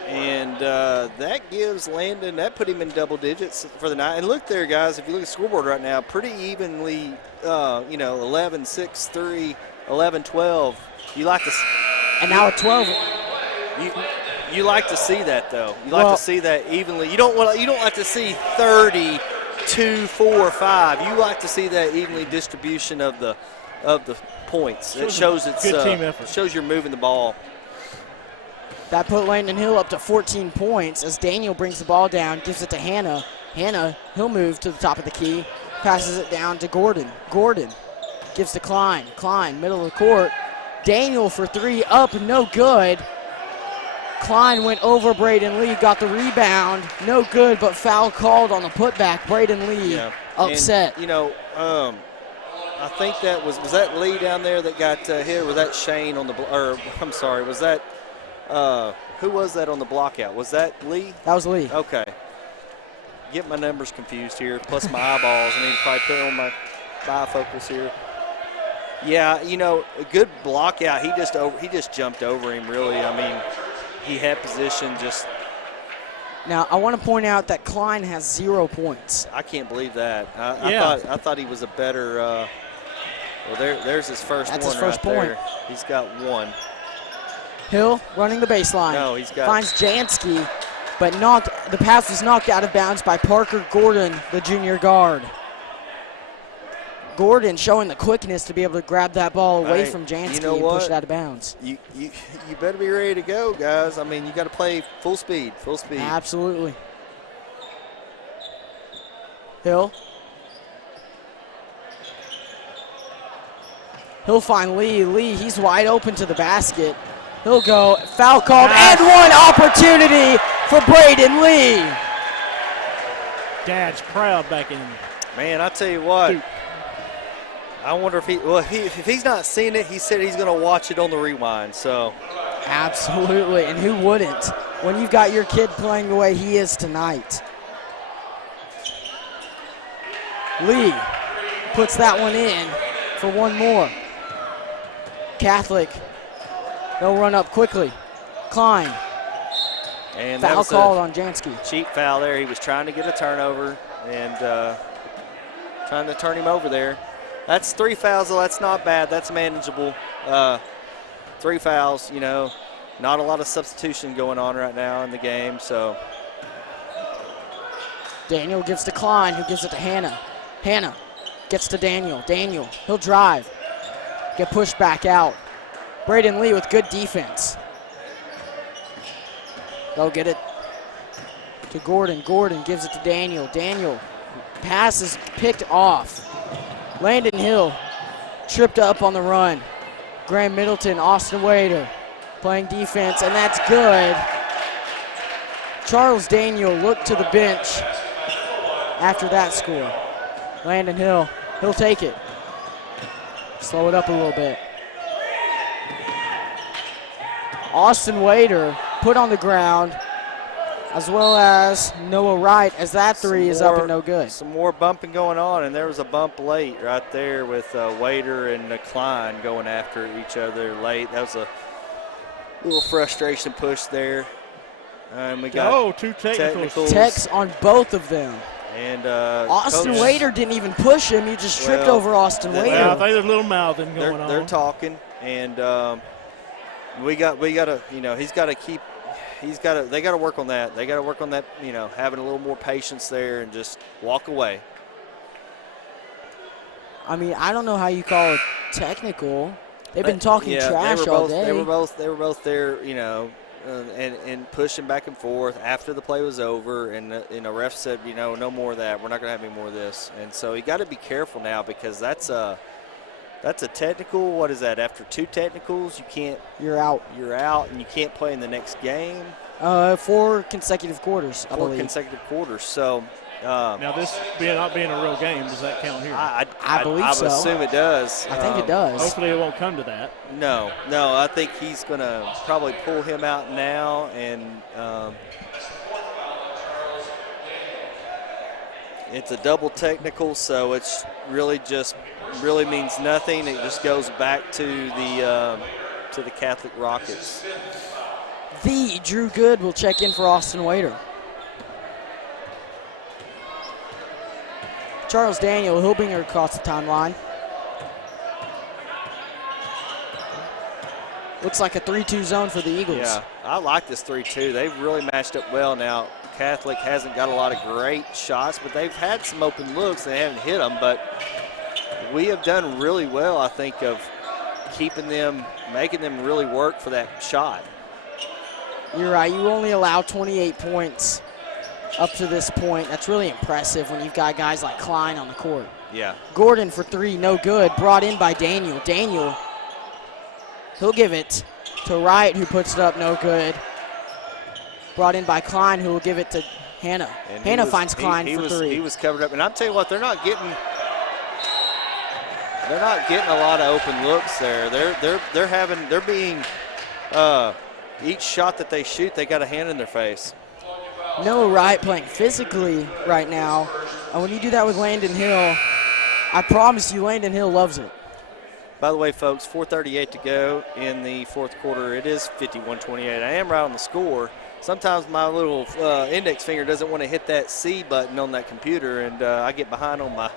And that gives Landon, that put him in double digits for the night. And look there, guys, if you look at the scoreboard right now, pretty evenly, 11-6, 3, 11-12. You like to And now at 12. you like to see that, though. You like to see that evenly. You don't like to see 30, 4, 5. You like to see that evenly distribution of the points. It shows it's good team effort. Shows you're moving the ball. That put Landon Hill up to 14 points as Daniel brings the ball down, gives it to Hannah. Hannah, he'll move to the top of the key, passes it down to Gordon. Gordon gives to Klein. Klein, middle of the court. Daniel for three, up, no good. Klein went over Braden Lee, got the rebound, no good, but foul called on the putback. Braden Lee upset. And, I think that was that Lee down there that got hit, or was that Shane on the was that who was that on the block out? Was that Lee? That was Lee. Okay. Get my numbers confused here, plus my eyeballs. I need to probably put on my bifocals here. Yeah, a good block out. He just jumped over him, really. I mean, he had position just. Now, I want to point out that Klein has 0 points. I can't believe that. I thought he was a better. There's his first one. That's his first right point. there. He's got one. Hill running the baseline. No, he's got. Finds Jansky, but the pass was knocked out of bounds by Parker Gordon, the junior guard. Gordon showing the quickness to be able to grab that ball away from Jansky and push it out of bounds. You better be ready to go, guys. I mean, you got to play full speed. Absolutely. Hill. He'll find Lee. Lee, he's wide open to the basket. He'll go, foul called, and one opportunity for Braden Lee. Dad's proud back in. Man, I tell you what. I wonder if he's not seen it, he said he's going to watch it on the rewind. So, absolutely, and who wouldn't when you've got your kid playing the way he is tonight. Lee puts that one in for one more. Catholic, they'll run up quickly. Klein, and foul called on Jansky. Cheap foul there. He was trying to get a turnover and trying to turn him over there. That's 3 fouls, though. That's not bad. That's manageable. 3 fouls, not a lot of substitution going on right now in the game. So Daniel gives to Klein, who gives it to Hannah. Hannah gets to Daniel. Daniel, he'll drive. Get pushed back out. Braden Lee with good defense. They'll get it to Gordon. Gordon gives it to Daniel. Daniel, pass is picked off. Landon Hill tripped up on the run. Graham Middleton, Austin Wader playing defense, and that's good. Charles Daniel looked to the bench after that score. Landon Hill, he'll take it. Slow it up a little bit. Austin Wader put on the ground, as well as Noah Wright, as that three is up and no good. Some more bumping going on, and there was a bump late right there with Wader and Klein going after each other late. That was a little frustration push there. And we got two technicals. Techs on both of them. And Austin Wader didn't even push him. He just tripped over Austin Wader. Well, I think there's a little mouthing going on. They're talking, and we got to, he's got to keep. They got to work on that. They got to work on that, having a little more patience there and just walk away. I mean, I don't know how you call it technical. They've been talking trash all day. They were both there, and pushing back and forth after the play was over. And the ref said, no more of that. We're not going to have any more of this. And so you got to be careful now because that's a technical. What is that? After 2 technicals, You're out. You're out, and you can't play in the next game. 4 consecutive quarters, I believe. 4 consecutive quarters. So Now, this not being a real game, does that count here? I believe I so. would assume it does. I think it does. Hopefully it won't come to that. No, I think he's going to probably pull him out now, and it's a double technical, so it's really means nothing. It just goes back to the Catholic Rockets. The Drew Good will check in for Austin Wader. Charles Daniel, he'll bring her across the timeline. Looks like a 3-2 zone for the Eagles. Yeah, I like this 3-2. They've really matched up well now. Catholic hasn't got a lot of great shots, but they've had some open looks. They haven't hit them, but we have done really well, I think, of keeping them, making them really work for that shot. You're right. You only allow 28 points up to this point. That's really impressive when you've got guys like Klein on the court. Yeah. Gordon for 3, no good. Brought in by Daniel. Daniel, he'll give it to Wright, who puts it up, no good. Brought in by Klein, who will give it to Hannah. And Hannah finds Klein for 3. He was covered up, and I'm telling you what, they're not getting a lot of open looks there. They're being each shot that they shoot, they got a hand in their face. Noah Wright playing physically right now. And when you do that with Landon Hill, I promise you Landon Hill loves it. By the way, folks, 4:38 to go in the fourth quarter. It is 51-28. I am right on the score. Sometimes my little index finger doesn't want to hit that C button on that computer, and I get behind on my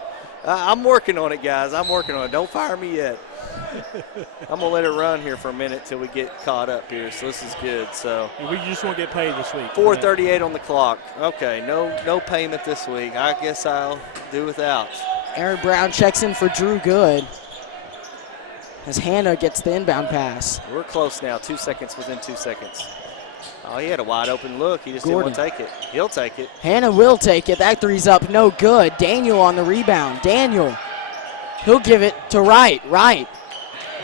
I'm working on it, guys. I'm working on it. Don't fire me yet. I'm going to let it run here for a minute till we get caught up here, so this is good. So we just won't get paid this week. 4:38 on the clock. Okay, no payment this week. I guess I'll do without. Aaron Brown checks in for Drew Good as Hannah gets the inbound pass. We're close now, 2 seconds within 2 seconds. Oh, he had a wide open look. He just Gordon. didn't want to take it. He'll take it. Hannah will take it. That three's up, no good. Daniel on the rebound. Daniel, he'll give it to Wright. Wright,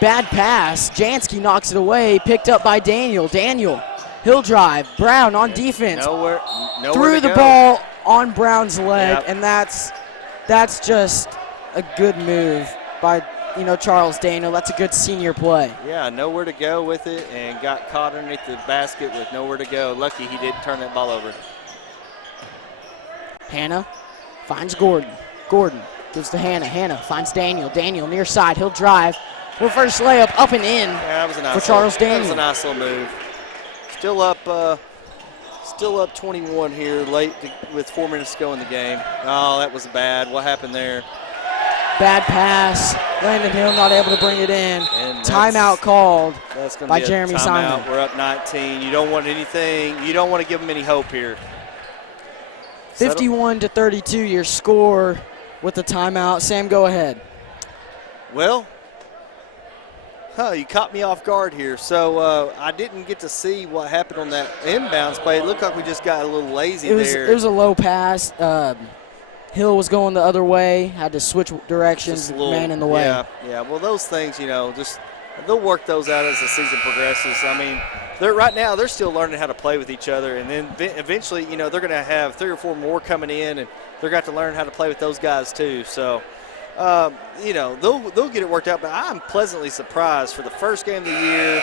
bad pass. Jansky knocks it away, picked up by Daniel. Daniel, he'll drive. Brown on defense. Nowhere Threw to the go. ball on Brown's leg, Yep. and that's just a good move by Charles Daniel. That's a good senior play. Yeah, nowhere to go with it and got caught underneath the basket with nowhere to go. Lucky he didn't turn that ball over. Hannah finds Gordon. Gordon gives to Hannah. Hannah finds Daniel. Daniel near side. He'll drive. Her first layup up and in. Yeah, that was a nice for Charles That Daniel. was a nice little move. Still up 21 here, late with 4 minutes to go in the game. Oh, that was bad. What happened there? Bad pass. Landon Hill not able to bring it in. And Timeout called That's going to by be a Jeremy timeout. Simon. We're up 19. You don't want anything. You don't want to give them any hope here. 51-32, your score with the timeout. Sam, go ahead. Well, you caught me off guard here. So I didn't get to see what happened on that inbounds play. It looked like we just got a little lazy there. It was a low pass. Hill was going the other way, had to switch directions, man in the way. Yeah. Well, those things, just they'll work those out as the season progresses. I mean, right now they're still learning how to play with each other, and then eventually, they're going to have 3 or 4 more coming in, and they're going to have to learn how to play with those guys too. So, they'll get it worked out. But I'm pleasantly surprised for the first game of the year.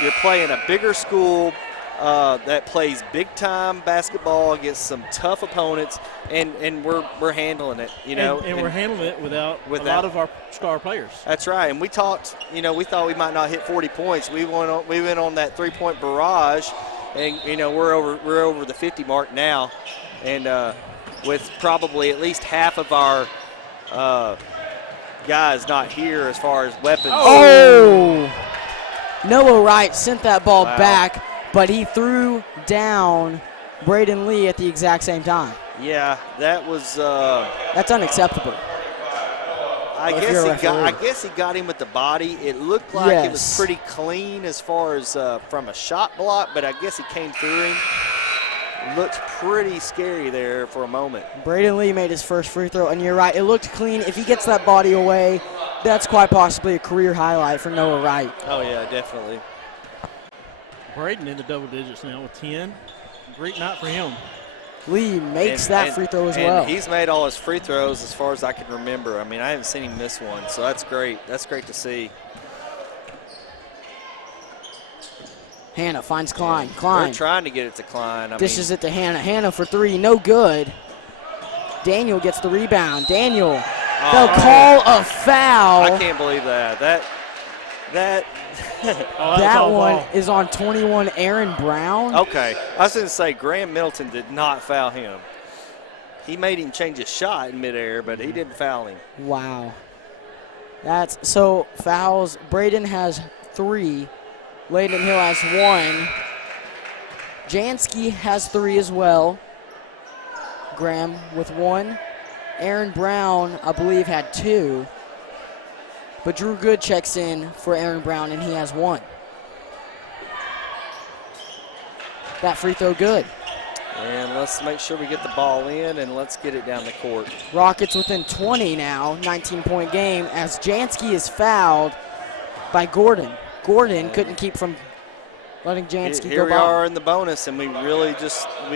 You're playing a bigger school that plays big-time basketball against some tough opponents, and we're handling it, And we're handling it without a lot of our star players. That's right. And we talked, we thought we might not hit 40 points. We went on that 3-point barrage, and we're over the 50 mark now, and with probably at least half of our guys not here as far as weapons. Oh! Noah Wright sent that ball Wow. back, but he threw down Braden Lee at the exact same time. Yeah, that was. That's unacceptable. I guess he got him with the body. It looked like it was Yes. pretty clean as far as from a shot block, but I guess he came through him. Looked pretty scary there for a moment. Braden Lee made his first free throw, and you're right, it looked clean. If he gets that body away, that's quite possibly a career highlight for Noah Wright. Oh, yeah, definitely. Braden in the double digits now with 10. Great night for him. Lee makes that free throw as and well. He's made all his free throws as far as I can remember. I mean, I haven't seen him miss one, so that's great. That's great to see. Hannah finds Klein. Klein They're trying to get it to Klein. dishes it to Hannah. Hannah for three, no good. Daniel gets the rebound. Daniel, they'll call a foul. I can't believe that. That that one is on 21, Aaron Brown. Okay, I was going to say Graham Middleton did not foul him. He made him change his shot in midair, but he didn't foul him. Wow. That's so fouls. Braden has 3. Layden Hill has 1. Jansky has 3 as well. Graham with 1. Aaron Brown, I believe, had 2. But Drew Good checks in for Aaron Brown, and he has 1. That free throw good. And let's make sure we get the ball in, and let's get it down the court. Rockets within 20 now, 19-point game, as Jansky is fouled by Gordon. Gordon couldn't keep from letting Jansky go by. Here we are in the bonus, and we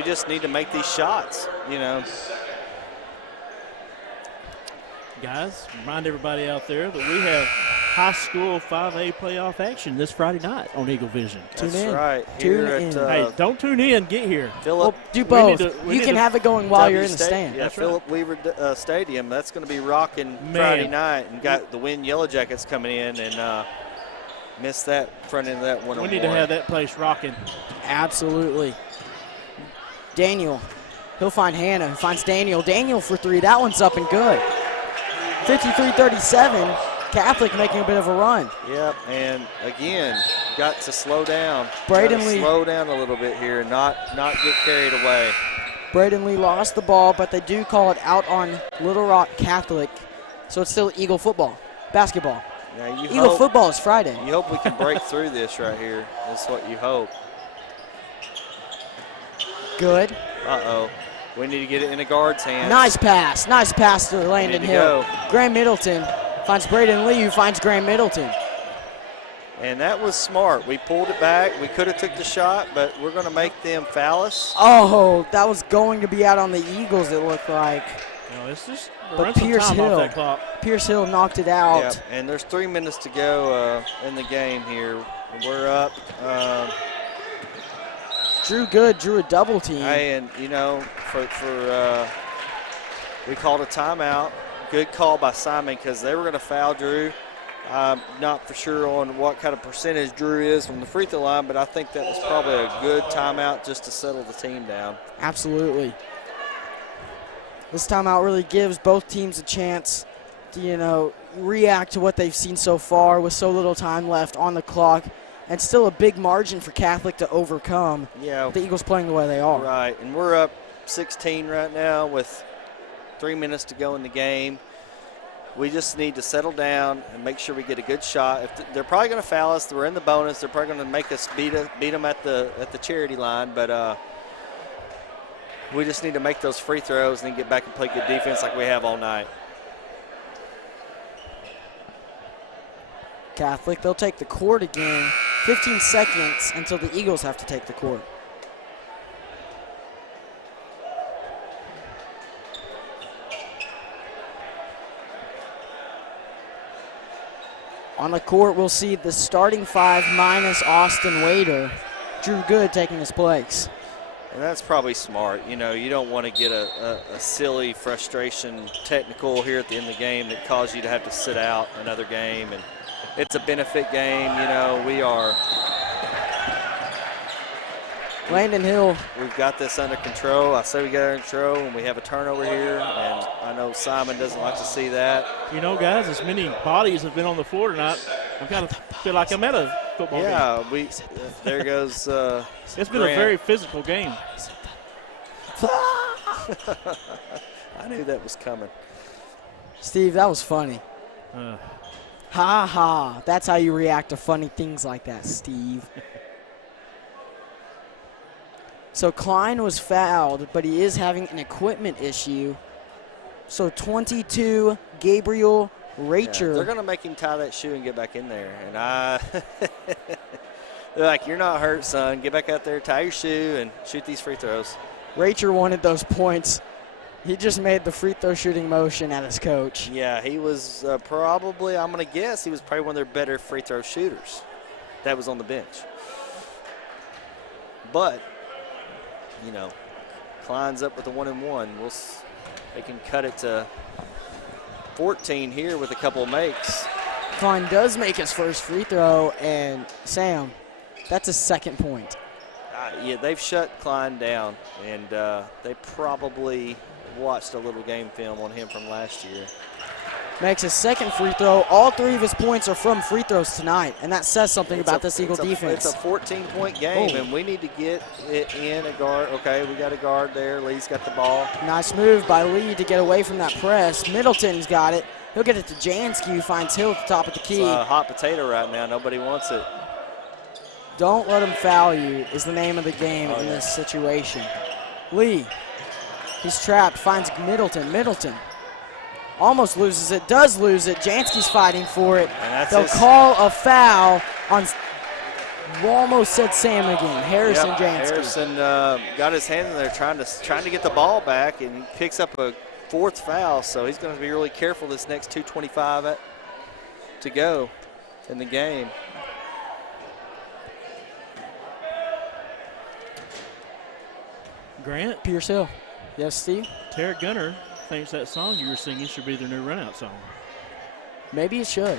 just need to make these shots, you know. Guys, remind everybody out there that we have high school 5A playoff action this Friday night on Eagle Vision. Tune That's in. right. Tune Here in. at, Hey, don't tune in, get here. Philip, Well, do both. we You need can to- have it going while you're in the Sta- stand. Yeah, That's Philip Weaver Stadium. That's going to be rocking Man. Friday night, and got the Win Yellow Jackets coming in, and missed that front end of that one. We need to have that place rocking. Absolutely. Daniel, he'll find Hannah. He finds Daniel. Daniel for 3. That one's up and good. 53-37. Catholic making a bit of a run. Yep, and again, got to slow down. Braden Gotta Lee. slow down a little bit here, and not get carried away. Braden Lee lost the ball, but they do call it out on Little Rock Catholic. So it's still Eagle football, basketball. Now you Eagle hope, football is Friday. You hope we can break through this right here. That's what you hope. Good. Uh-oh. We need to get it in a guard's hands. Nice pass. Nice pass to Landon Need to Hill. go. Graham Middleton finds Braden Lee, who finds Graham Middleton. And that was smart. We pulled it back. We could have took the shot, but we're going to make them foul us. Oh, that was going to be out on the Eagles, it looked like. No, it's just But run some Pierce time Hill. off that clock. Pierce Hill knocked it out. Yep. And there's 3 minutes to go in the game here. We're up. Drew Good drew a double team. And, you know, we called a timeout. Good call by Simon because they were going to foul Drew. I'm not for sure on what kind of percentage Drew is from the free throw line, but I think that was probably a good timeout just to settle the team down. Absolutely. This timeout really gives both teams a chance to, react to what they've seen so far with so little time left on the clock, and still a big margin for Catholic to overcome. Yeah. The Eagles playing the way they are. Right, and we're up 16 right now with 3 minutes to go in the game. We just need to settle down and make sure we get a good shot. They're probably going to foul us. We're in the bonus. They're probably going to make us beat them at the charity line, but we just need to make those free throws and then get back and play good defense like we have all night. Catholic, they'll take the court again. 15 seconds until the Eagles have to take the court. On the court, we'll see the starting 5 minus Austin Wader. Drew Good taking his place. And that's probably smart. You don't want to get a silly frustration technical here at the end of the game that causes you to have to sit out another game. And it's a benefit game. We are. Landon Hill. We've got this under control. I say we got it under control, and we have a turnover here. And I know Simon doesn't like to see that. Guys, as many bodies have been on the floor tonight, I kind of feel like I'm at a football game. Yeah, there goes. It's been Grant. a very physical game. I knew that was coming. Steve, that was funny. Uh, Ha ha. That's how you react to funny things like that, Steve. So Klein was fouled, but he is having an equipment issue. So 22, Gabriel Racher. Yeah, they're going to make him tie that shoe and get back in there. And they're like, you're not hurt, son. Get back out there, tie your shoe, and shoot these free throws. Racher wanted those points. He just made the free throw shooting motion at his coach. Yeah, he was probably, I'm going to guess, he was probably one of their better free throw shooters that was on the bench. But, you know, Klein's up with a 1-and-1. They can cut it to 14 here with a couple of makes. Klein does make his first free throw, and Sam, that's his second point. Yeah, they've shut Klein down, and they probably watched a little game film on him from last year. Makes his second free throw. All 3 of his points are from free throws tonight, and that says something about this Eagle defense. It's a 14-point game, and we need to get it in a guard. Okay, we got a guard there. Lee's got the ball. Nice move by Lee to get away from that press. Middleton's got it. He'll get it to Jansky, who finds Hill at the top of the key. It's a hot potato right now. Nobody wants it. Don't let him foul you is the name of the game in this situation. Lee, he's trapped, finds Middleton. Middleton almost loses it, does lose it. Jansky's fighting for it. They'll call a foul on, almost said Sam again, Harrison Jansky. Harrison got his hand in there trying to get the ball back, and he picks up a 4th foul, so he's going to be really careful this next 2:25 to go in the game. Grant? Pierce Hill. Yes, Steve? Tara Gunner thinks that song you were singing should be their new run-out song. Maybe it should.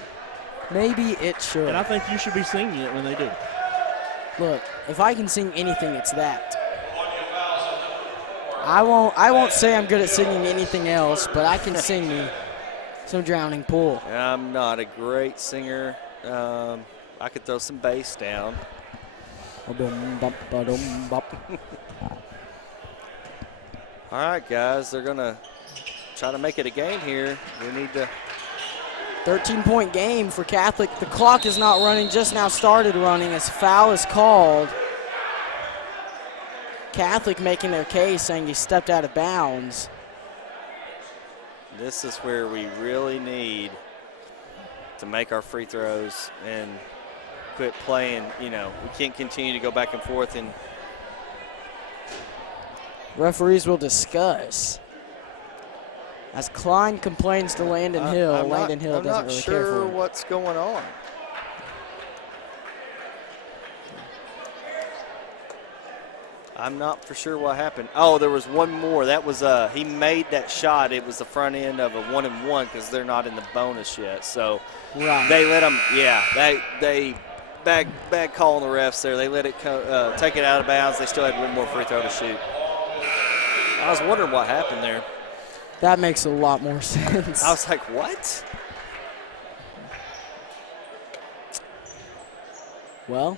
Maybe it should. And I think you should be singing it when they do. Look, if I can sing anything, it's that. I won't say I'm good at singing anything else, but I can sing me some Drowning Pool. I'm not a great singer. I could throw some bass down. All right, guys, they're going to try to make it a game here. We need to. 13-point game for Catholic. The clock is not running, just now started running as foul is called. Catholic making their case, saying he stepped out of bounds. This is where we really need to make our free throws and quit playing. You know, we can't continue to go back and forth. And referees will discuss. As Klein complains to Landon Hill, Landon Hill doesn't really care for him. I'm not sure what's going on. I'm not for sure what happened. Oh, there was one more. That was he made that shot. It was the front end of a 1-and-1 because they're not in the bonus yet. So they let them. Yeah, they bad call on the refs there. They let it take it out of bounds. They still had one more free throw to shoot. I was wondering what happened there. That makes a lot more sense. I was like, what? Well,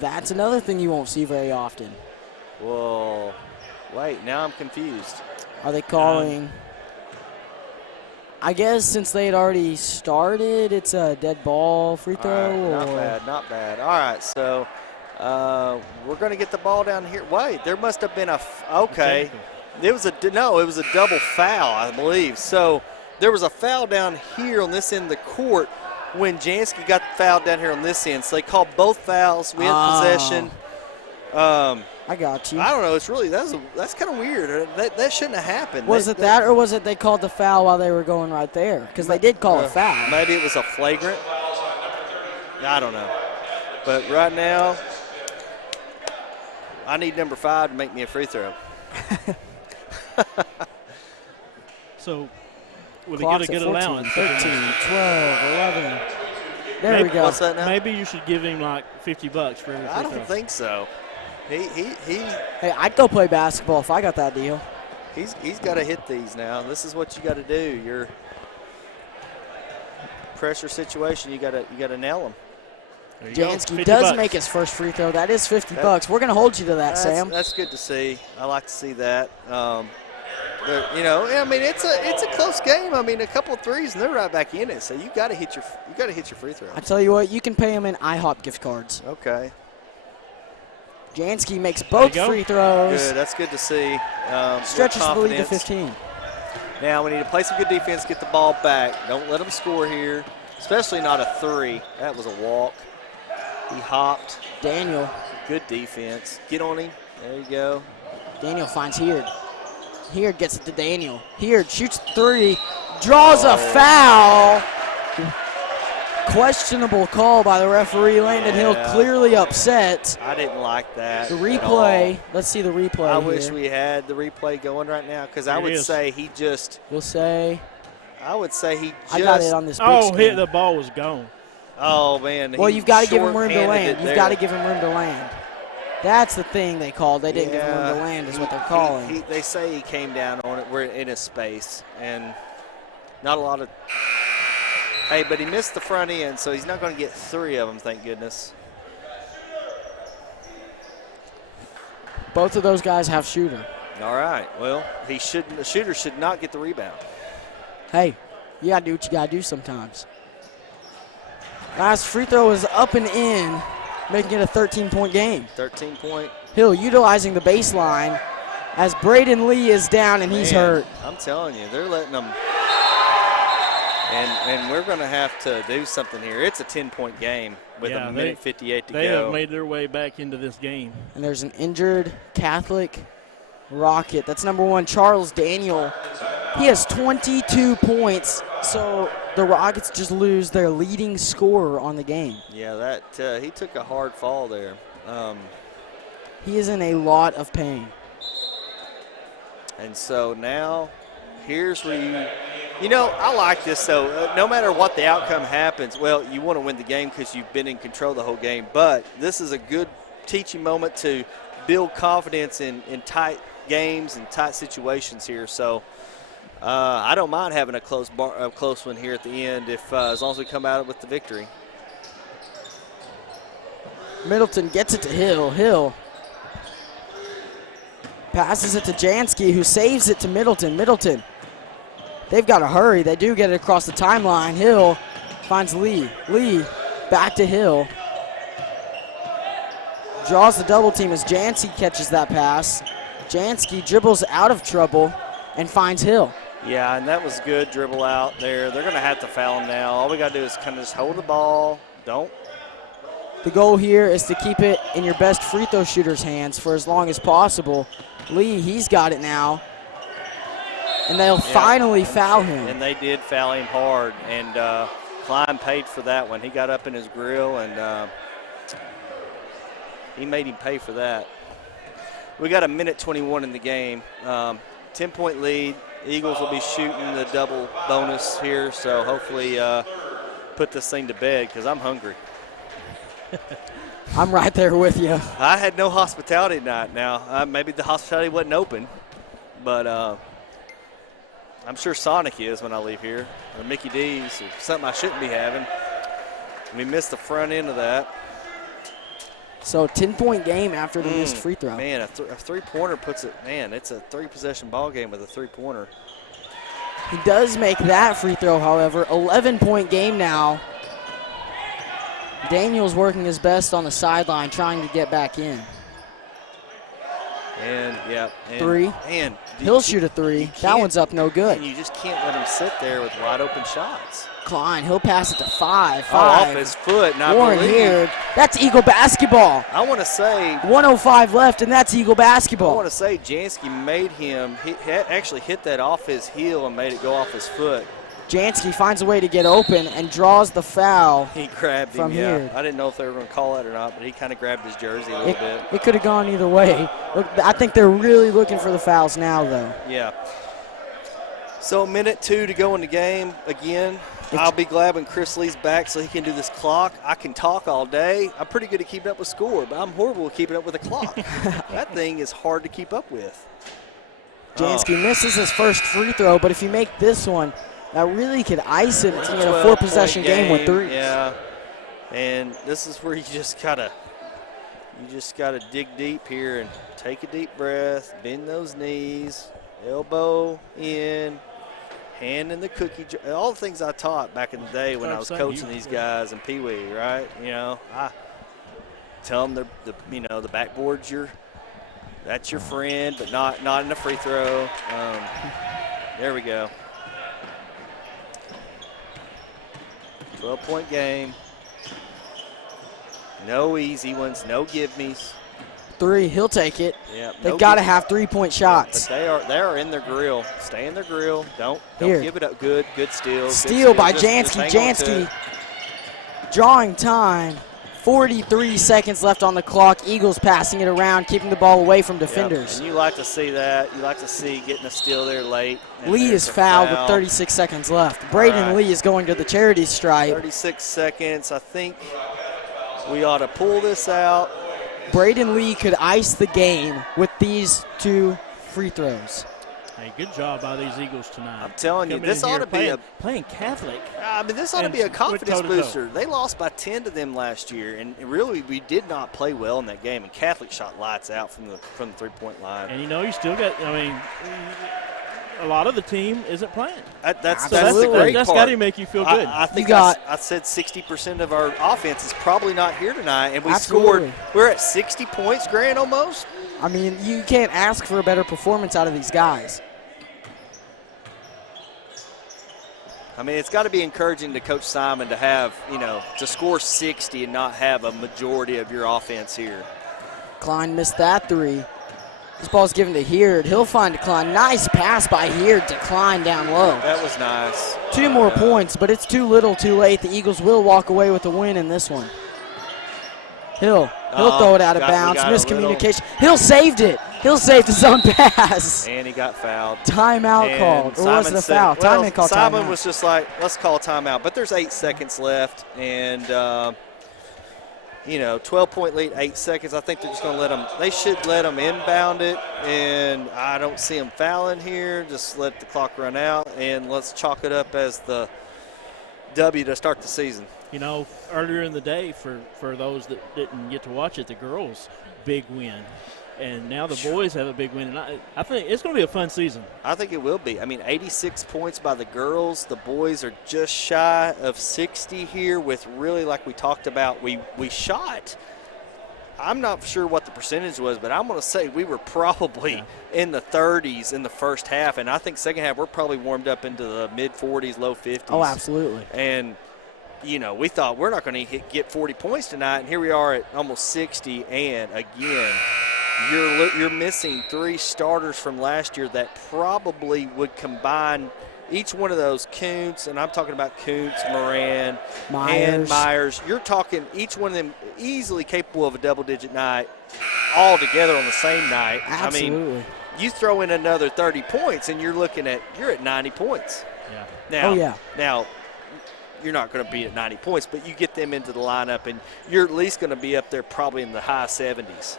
that's another thing you won't see very often. Whoa. Wait, now I'm confused. Are they calling? I guess since they had already started, it's a dead ball free throw? Right, not bad. All right, so we're going to get the ball down here. Wait, there must have been okay. It was a double foul, I believe. So there was a foul down here on this end of the court when Jansky got fouled down here on this end. So they called both fouls. We had possession. I got you. I don't know. It's really that's kind of weird. That shouldn't have happened. Was it that, or was it they called the foul while they were going right there? Because they did call a foul. Maybe it was a flagrant. I don't know. But right now, I need number 5 to make me a free throw. So will they get a good 14, allowance? 13, 12, 11. There we go. What's that now? Maybe you should give him like $50 for every free I don't throw. think so. Hey, I'd go play basketball if I got that deal. He's got to hit these now. This is what you got to do. Your pressure situation, you got to nail them. Jansky does make his first free throw. That is $50. We're going to hold you to that, Sam. That's good to see. I like to see that. You know, I mean, it's a close game. I mean, a couple of threes and they're right back in it. So you got to hit your free throws. I tell you what, you can pay him in IHOP gift cards. Okay. Jansky makes both free throws. Good. That's good to see. Stretches the lead to 15. Now we need to play some good defense, get the ball back. Don't let them score here, especially not a 3. That was a walk. He hopped. Daniel. Good defense. Get on him. There you go. Daniel finds Heard. Heard gets it to Daniel. Heard shoots 3, draws a foul. Questionable call by the referee. Landon Hill clearly upset. I didn't like that. The replay. Let's see the replay. I wish we had the replay going right now because I would say he just. You'll say. I would say he just. I got it on this big Oh, screen. hit the ball was gone. Oh, man. Well, you've got to give him room to short-handed land. You've got to give him room to land. That's the thing they called. They didn't give him room to land is what they're calling. They say he came down on it. We're in his space. And not a lot of. Hey, but he missed the front end, so he's not going to get 3 of them, thank goodness. Both of those guys have shooter. All right. Well, the shooter should not get the rebound. Hey, you got to do what you got to do sometimes. Last free throw is up and in, making it a 13-point game. 13-point. Hill utilizing the baseline as Braden Lee is down and he's hurt. I'm telling you, they're letting them. And we're going to have to do something here. It's a 10-point game with a minute 58 to go. They have made their way back into this game. And there's an injured Catholic Rocket. That's number 1, Charles Daniel. He has 22 points, so the Rockets just lose their leading scorer on the game. Yeah, that he took a hard fall there. He is in a lot of pain. And so now here's where you know, I like this, though. No matter what the outcome happens, well, you want to win the game because you've been in control the whole game. But this is a good teaching moment to build confidence in tight games and tight situations here. So I don't mind having a close one here at the end as long as we come out with the victory. Middleton gets it to Hill. Hill passes it to Jansky, who saves it to Middleton. Middleton. They've got to hurry. They do get it across the timeline. Hill finds Lee. Lee back to Hill. Draws the double team as Jansky catches that pass. Jansky dribbles out of trouble and finds Hill. Yeah, and that was good dribble out there. They're going to have to foul him now. All we got to do is kind of just hold the ball. Don't. The goal here is to keep it in your best free throw shooter's hands for as long as possible. Lee, he's got it now. And they'll finally foul him. And they did foul him hard. And Klein paid for that one. He got up in his grill, and he made him pay for that. We got a minute 21 in the game. 10-point lead. Eagles will be shooting the double bonus here, so hopefully put this thing to bed because I'm hungry. I'm right there with you. I had no hospitality tonight now. Maybe the hospitality wasn't open, but I'm sure Sonic is when I leave here, or Mickey D's, or something I shouldn't be having. We missed the front end of that. So 10-point game after the missed free throw. Man, a three-pointer puts it, man, it's a 3-possession ball game with a three-pointer. He does make that free throw, however. 11-point game now. Daniel's working his best on the sideline, trying to get back in. And, yeah. And, 3. And He'll shoot a 3. That one's up no good. And you just can't let him sit there with wide-open shots. Klein, he'll pass it to 5. Off his foot, not Warren here. That's Eagle basketball. I want to say 1:05 left, and that's Eagle I basketball. want to say Jansky made him. He actually hit that off his heel and made it go off his foot. Jansky finds a way to get open and draws the foul. He grabbed from him. Yeah, here. I didn't know if they were going to call it or not, but he kind of grabbed his jersey a little bit. It could have gone either way. Look, I think they're really looking for the fouls now, though. Yeah. So minute 2 to go in the game again. I'll be glad when Chris Lee's back so he can do this clock. I can talk all day. I'm pretty good at keeping up with score, but I'm horrible at keeping up with the clock. That thing is hard to keep up with. Jansky misses his first free throw, but if you make this one, that really could ice it. It's going to be a 4-possession game with 3. Yeah, and this is where you just gotta dig deep here and take a deep breath, bend those knees, elbow in, hand in the cookie jar. All the things I taught back in the day when I was coaching these guys in Pee Wee, right? You know, I tell them the backboard's that's your friend, but not in a free throw. There we go. 12-point game. No easy ones, no give-me's. three. He'll take it. Yeah, They've got to have three-point shots. But they are in their grill. Stay in their grill. Don't Here. give it up. Good steal. Steal by Just Jansky. hang on to Jansky it. drawing time. 43 seconds left on the clock. Eagles passing it around, keeping the ball away from defenders. Yep. And you like to see that. You like to see getting a steal there late. And Lee there's is a fouled foul. with 36 seconds left. Braden Right. Lee is going to the charity stripe. 36 seconds. I think we ought to pull this out. Braden Lee could ice the game with these two free throws. Hey, good job by these Eagles tonight. I'm telling you, Coming this in ought here to be playing Catholic. this ought to and be a went confidence toe-to-toe. booster. They lost by 10 to them last year, and really we did not play well in that game. And Catholic shot lights out from the 3-point line. And you still got. A lot of the team isn't playing. That's Absolutely. the great That's part. got to make you feel good. I think You got- I said 60% of our offense is probably not here tonight, and we Absolutely. scored. We're at 60 points, Grant, almost. I mean, you can't ask for a better performance out of these guys. I mean, it's got to be encouraging to Coach Simon to have, to score 60 and not have a majority of your offense here. Klein missed that three. This ball's given to Heard. He'll find Klein. Nice pass by Heard to Klein down low. That was nice. 2 more points, but it's too little, too late. The Eagles will walk away with the win in this one. He'll throw it out of bounds. Miscommunication. Hill saved it. Hill saved his own pass. And he got fouled. Timeout And called. Or was it a foul? Timing called Simon timeout. was just like, let's call timeout. But there's 8 seconds left, and 12-point lead, 8 seconds. I think they're just going to let them. They should let them inbound it, and I don't see them fouling here. Just let the clock run out, and let's chalk it up as the W to start the season. Earlier in the day, for those that didn't get to watch it, the girls' big win. And now the boys have a big win. And I think it's going to be a fun season. I think it will be. I mean, 86 points by the girls. The boys are just shy of 60 here with really, like we talked about, we shot. I'm not sure what the percentage was, but I'm going to say we were probably in the 30s in the first half. And I think second half we're probably warmed up into the mid-40s, low 50s. Oh, absolutely. And, we thought we're not going to get 40 points tonight. And here we are at almost 60. And, again, you're missing 3 starters from last year that probably would combine each one of those Kuntz, and I'm talking about Kuntz, Moran, and Myers. You're talking each one of them easily capable of a double-digit night all together on the same night. Absolutely. I mean, you throw in another 30 points, and you're at 90 points. Yeah. Now, you're not going to be at 90 points, but you get them into the lineup, and you're at least going to be up there probably in the high 70s.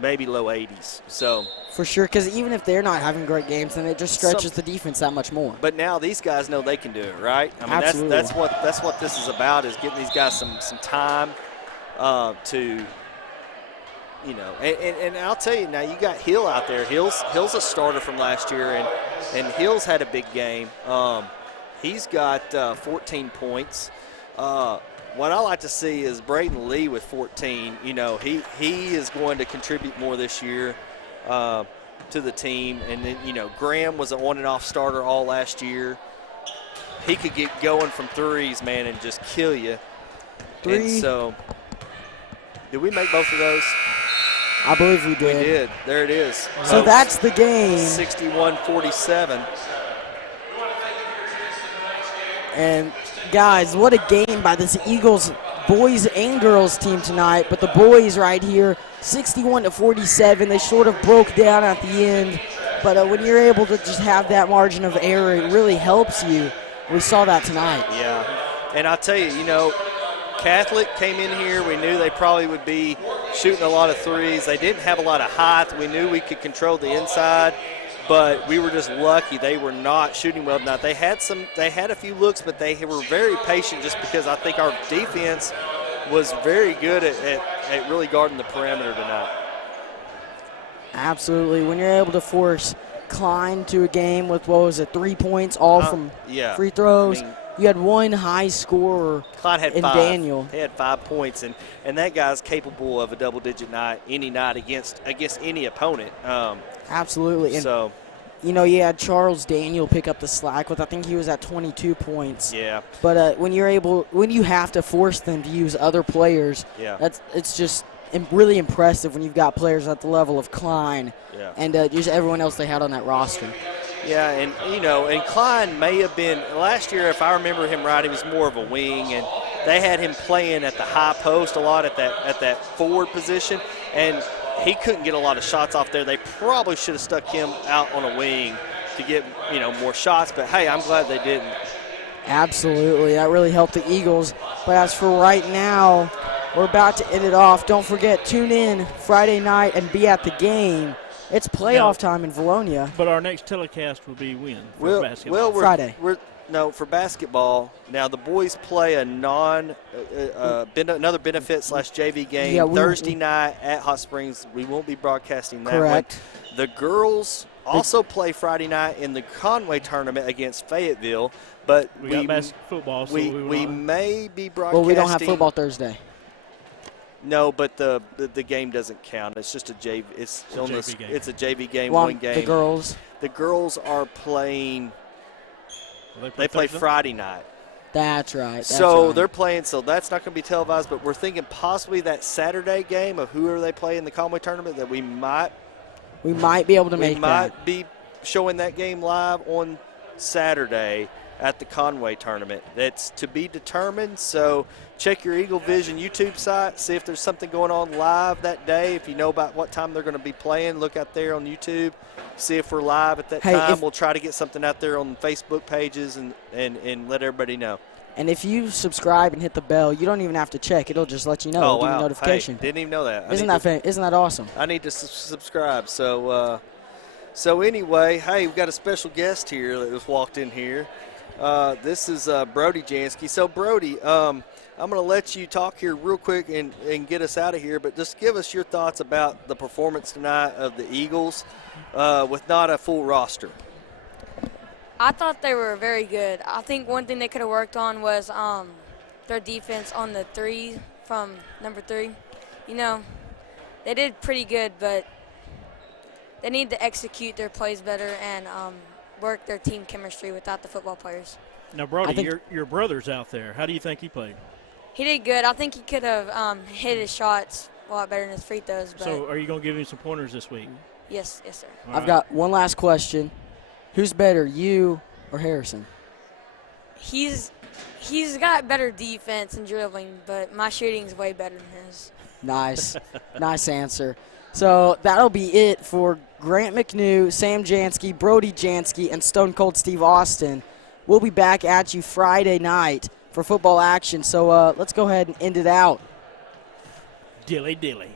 Maybe low 80s. So For sure, because even if they're not having great games, then it just stretches the defense that much more. But now these guys know they can do it, right? I mean, Absolutely. that's what this is about, is getting these guys some time to, and I'll tell you now, you got Hill out there. Hill's a starter from last year, and Hill's had a big game. He's got 14 points. What I like to see is Braden Lee with 14. He is going to contribute more this year to the team. And then, Graham was an on-and-off starter all last year. He could get going from threes, man, and just kill you. And so, did we make both of those? I believe we did. We did. There it is. So that's the game. 61-47. And, guys, what a game by this Eagles boys and girls team tonight. But the boys right here, 61-47. They sort of broke down at the end. But when you're able to just have that margin of error, it really helps you. We saw that tonight. Yeah. And I'll tell you, Catholic came in here. We knew they probably would be shooting a lot of threes. They didn't have a lot of height. We knew we could control the inside. But we were just lucky they were not shooting well tonight. They had a few looks, but they were very patient just because I think our defense was very good at really guarding the perimeter tonight. Absolutely. When you're able to force Klein to a game with, 3 points, all from free throws. You had one high scorer Klein had in 5. Daniel. He had 5 points, and that guy's capable of a double-digit night any night against any opponent. Absolutely. And so, you had Charles Daniel pick up the slack with, I think he was at 22 points. Yeah. But when you have to force them to use other players, it's just really impressive when you've got players at the level of Klein and just everyone else they had on that roster. Yeah, and and Klein may have been last year, if I remember him right, he was more of a wing, and they had him playing at the high post a lot at that forward position, and he couldn't get a lot of shots off there. They probably should have stuck him out on a wing to get more shots, but hey, I'm glad they didn't. Absolutely, that really helped the Eagles. But as for right now, we're about to end it off. Don't forget, tune in Friday night and be at the game. It's playoff time in Vilonia. But our next telecast will be when? For basketball? Friday. For basketball. Now the boys play a another benefit / JV game Thursday night at Hot Springs. We won't be broadcasting that Correct. one. The girls also play Friday night in the Conway tournament against Fayetteville, but we got football. So we may be broadcasting. Well, we don't have football Thursday. No, but the game doesn't count. It's just a JV. It's a JV game, one game. The girls. The girls are playing. They play Friday night. That's right. They're playing. So that's not going to be televised. But we're thinking possibly that Saturday game of whoever they play in the Conway tournament that we might be able to make. We might be showing that game live on Saturday at the Conway tournament. That's to be determined, so check your Eagle Vision YouTube site, see if there's something going on live that day. If you know about what time they're going to be playing, look out there on YouTube, see if we're live at that time. We'll try to get something out there on Facebook pages and let everybody know. And if you subscribe and hit the bell, you don't even have to check. It'll just let you know. Oh, Give you a notification. Hey, didn't even know that. Isn't that awesome? I need to subscribe. So anyway, hey, we've got a special guest here that just walked in here. This is Brody Jansky. So, Brody, I'm going to let you talk here real quick and get us out of here, but just give us your thoughts about the performance tonight of the Eagles with not a full roster. I thought they were very good. I think one thing they could have worked on was their defense on the three from number 3. They did pretty good, but they need to execute their plays better and work their team chemistry without the football players. Now, Brody, your brother's out there. How do you think he played? He did good. I think he could have hit his shots a lot better than his free throws. But so are you going to give him some pointers this week? Yes, sir. I've got one last question. Who's better, you or Harrison? He's got better defense and dribbling, but my shooting's way better than his. Nice. Nice answer. So that'll be it for Grant McNew, Sam Jansky, Brody Jansky, and Stone Cold Steve Austin. We'll be back at you Friday night for football action. So let's go ahead and end it out. Dilly dilly.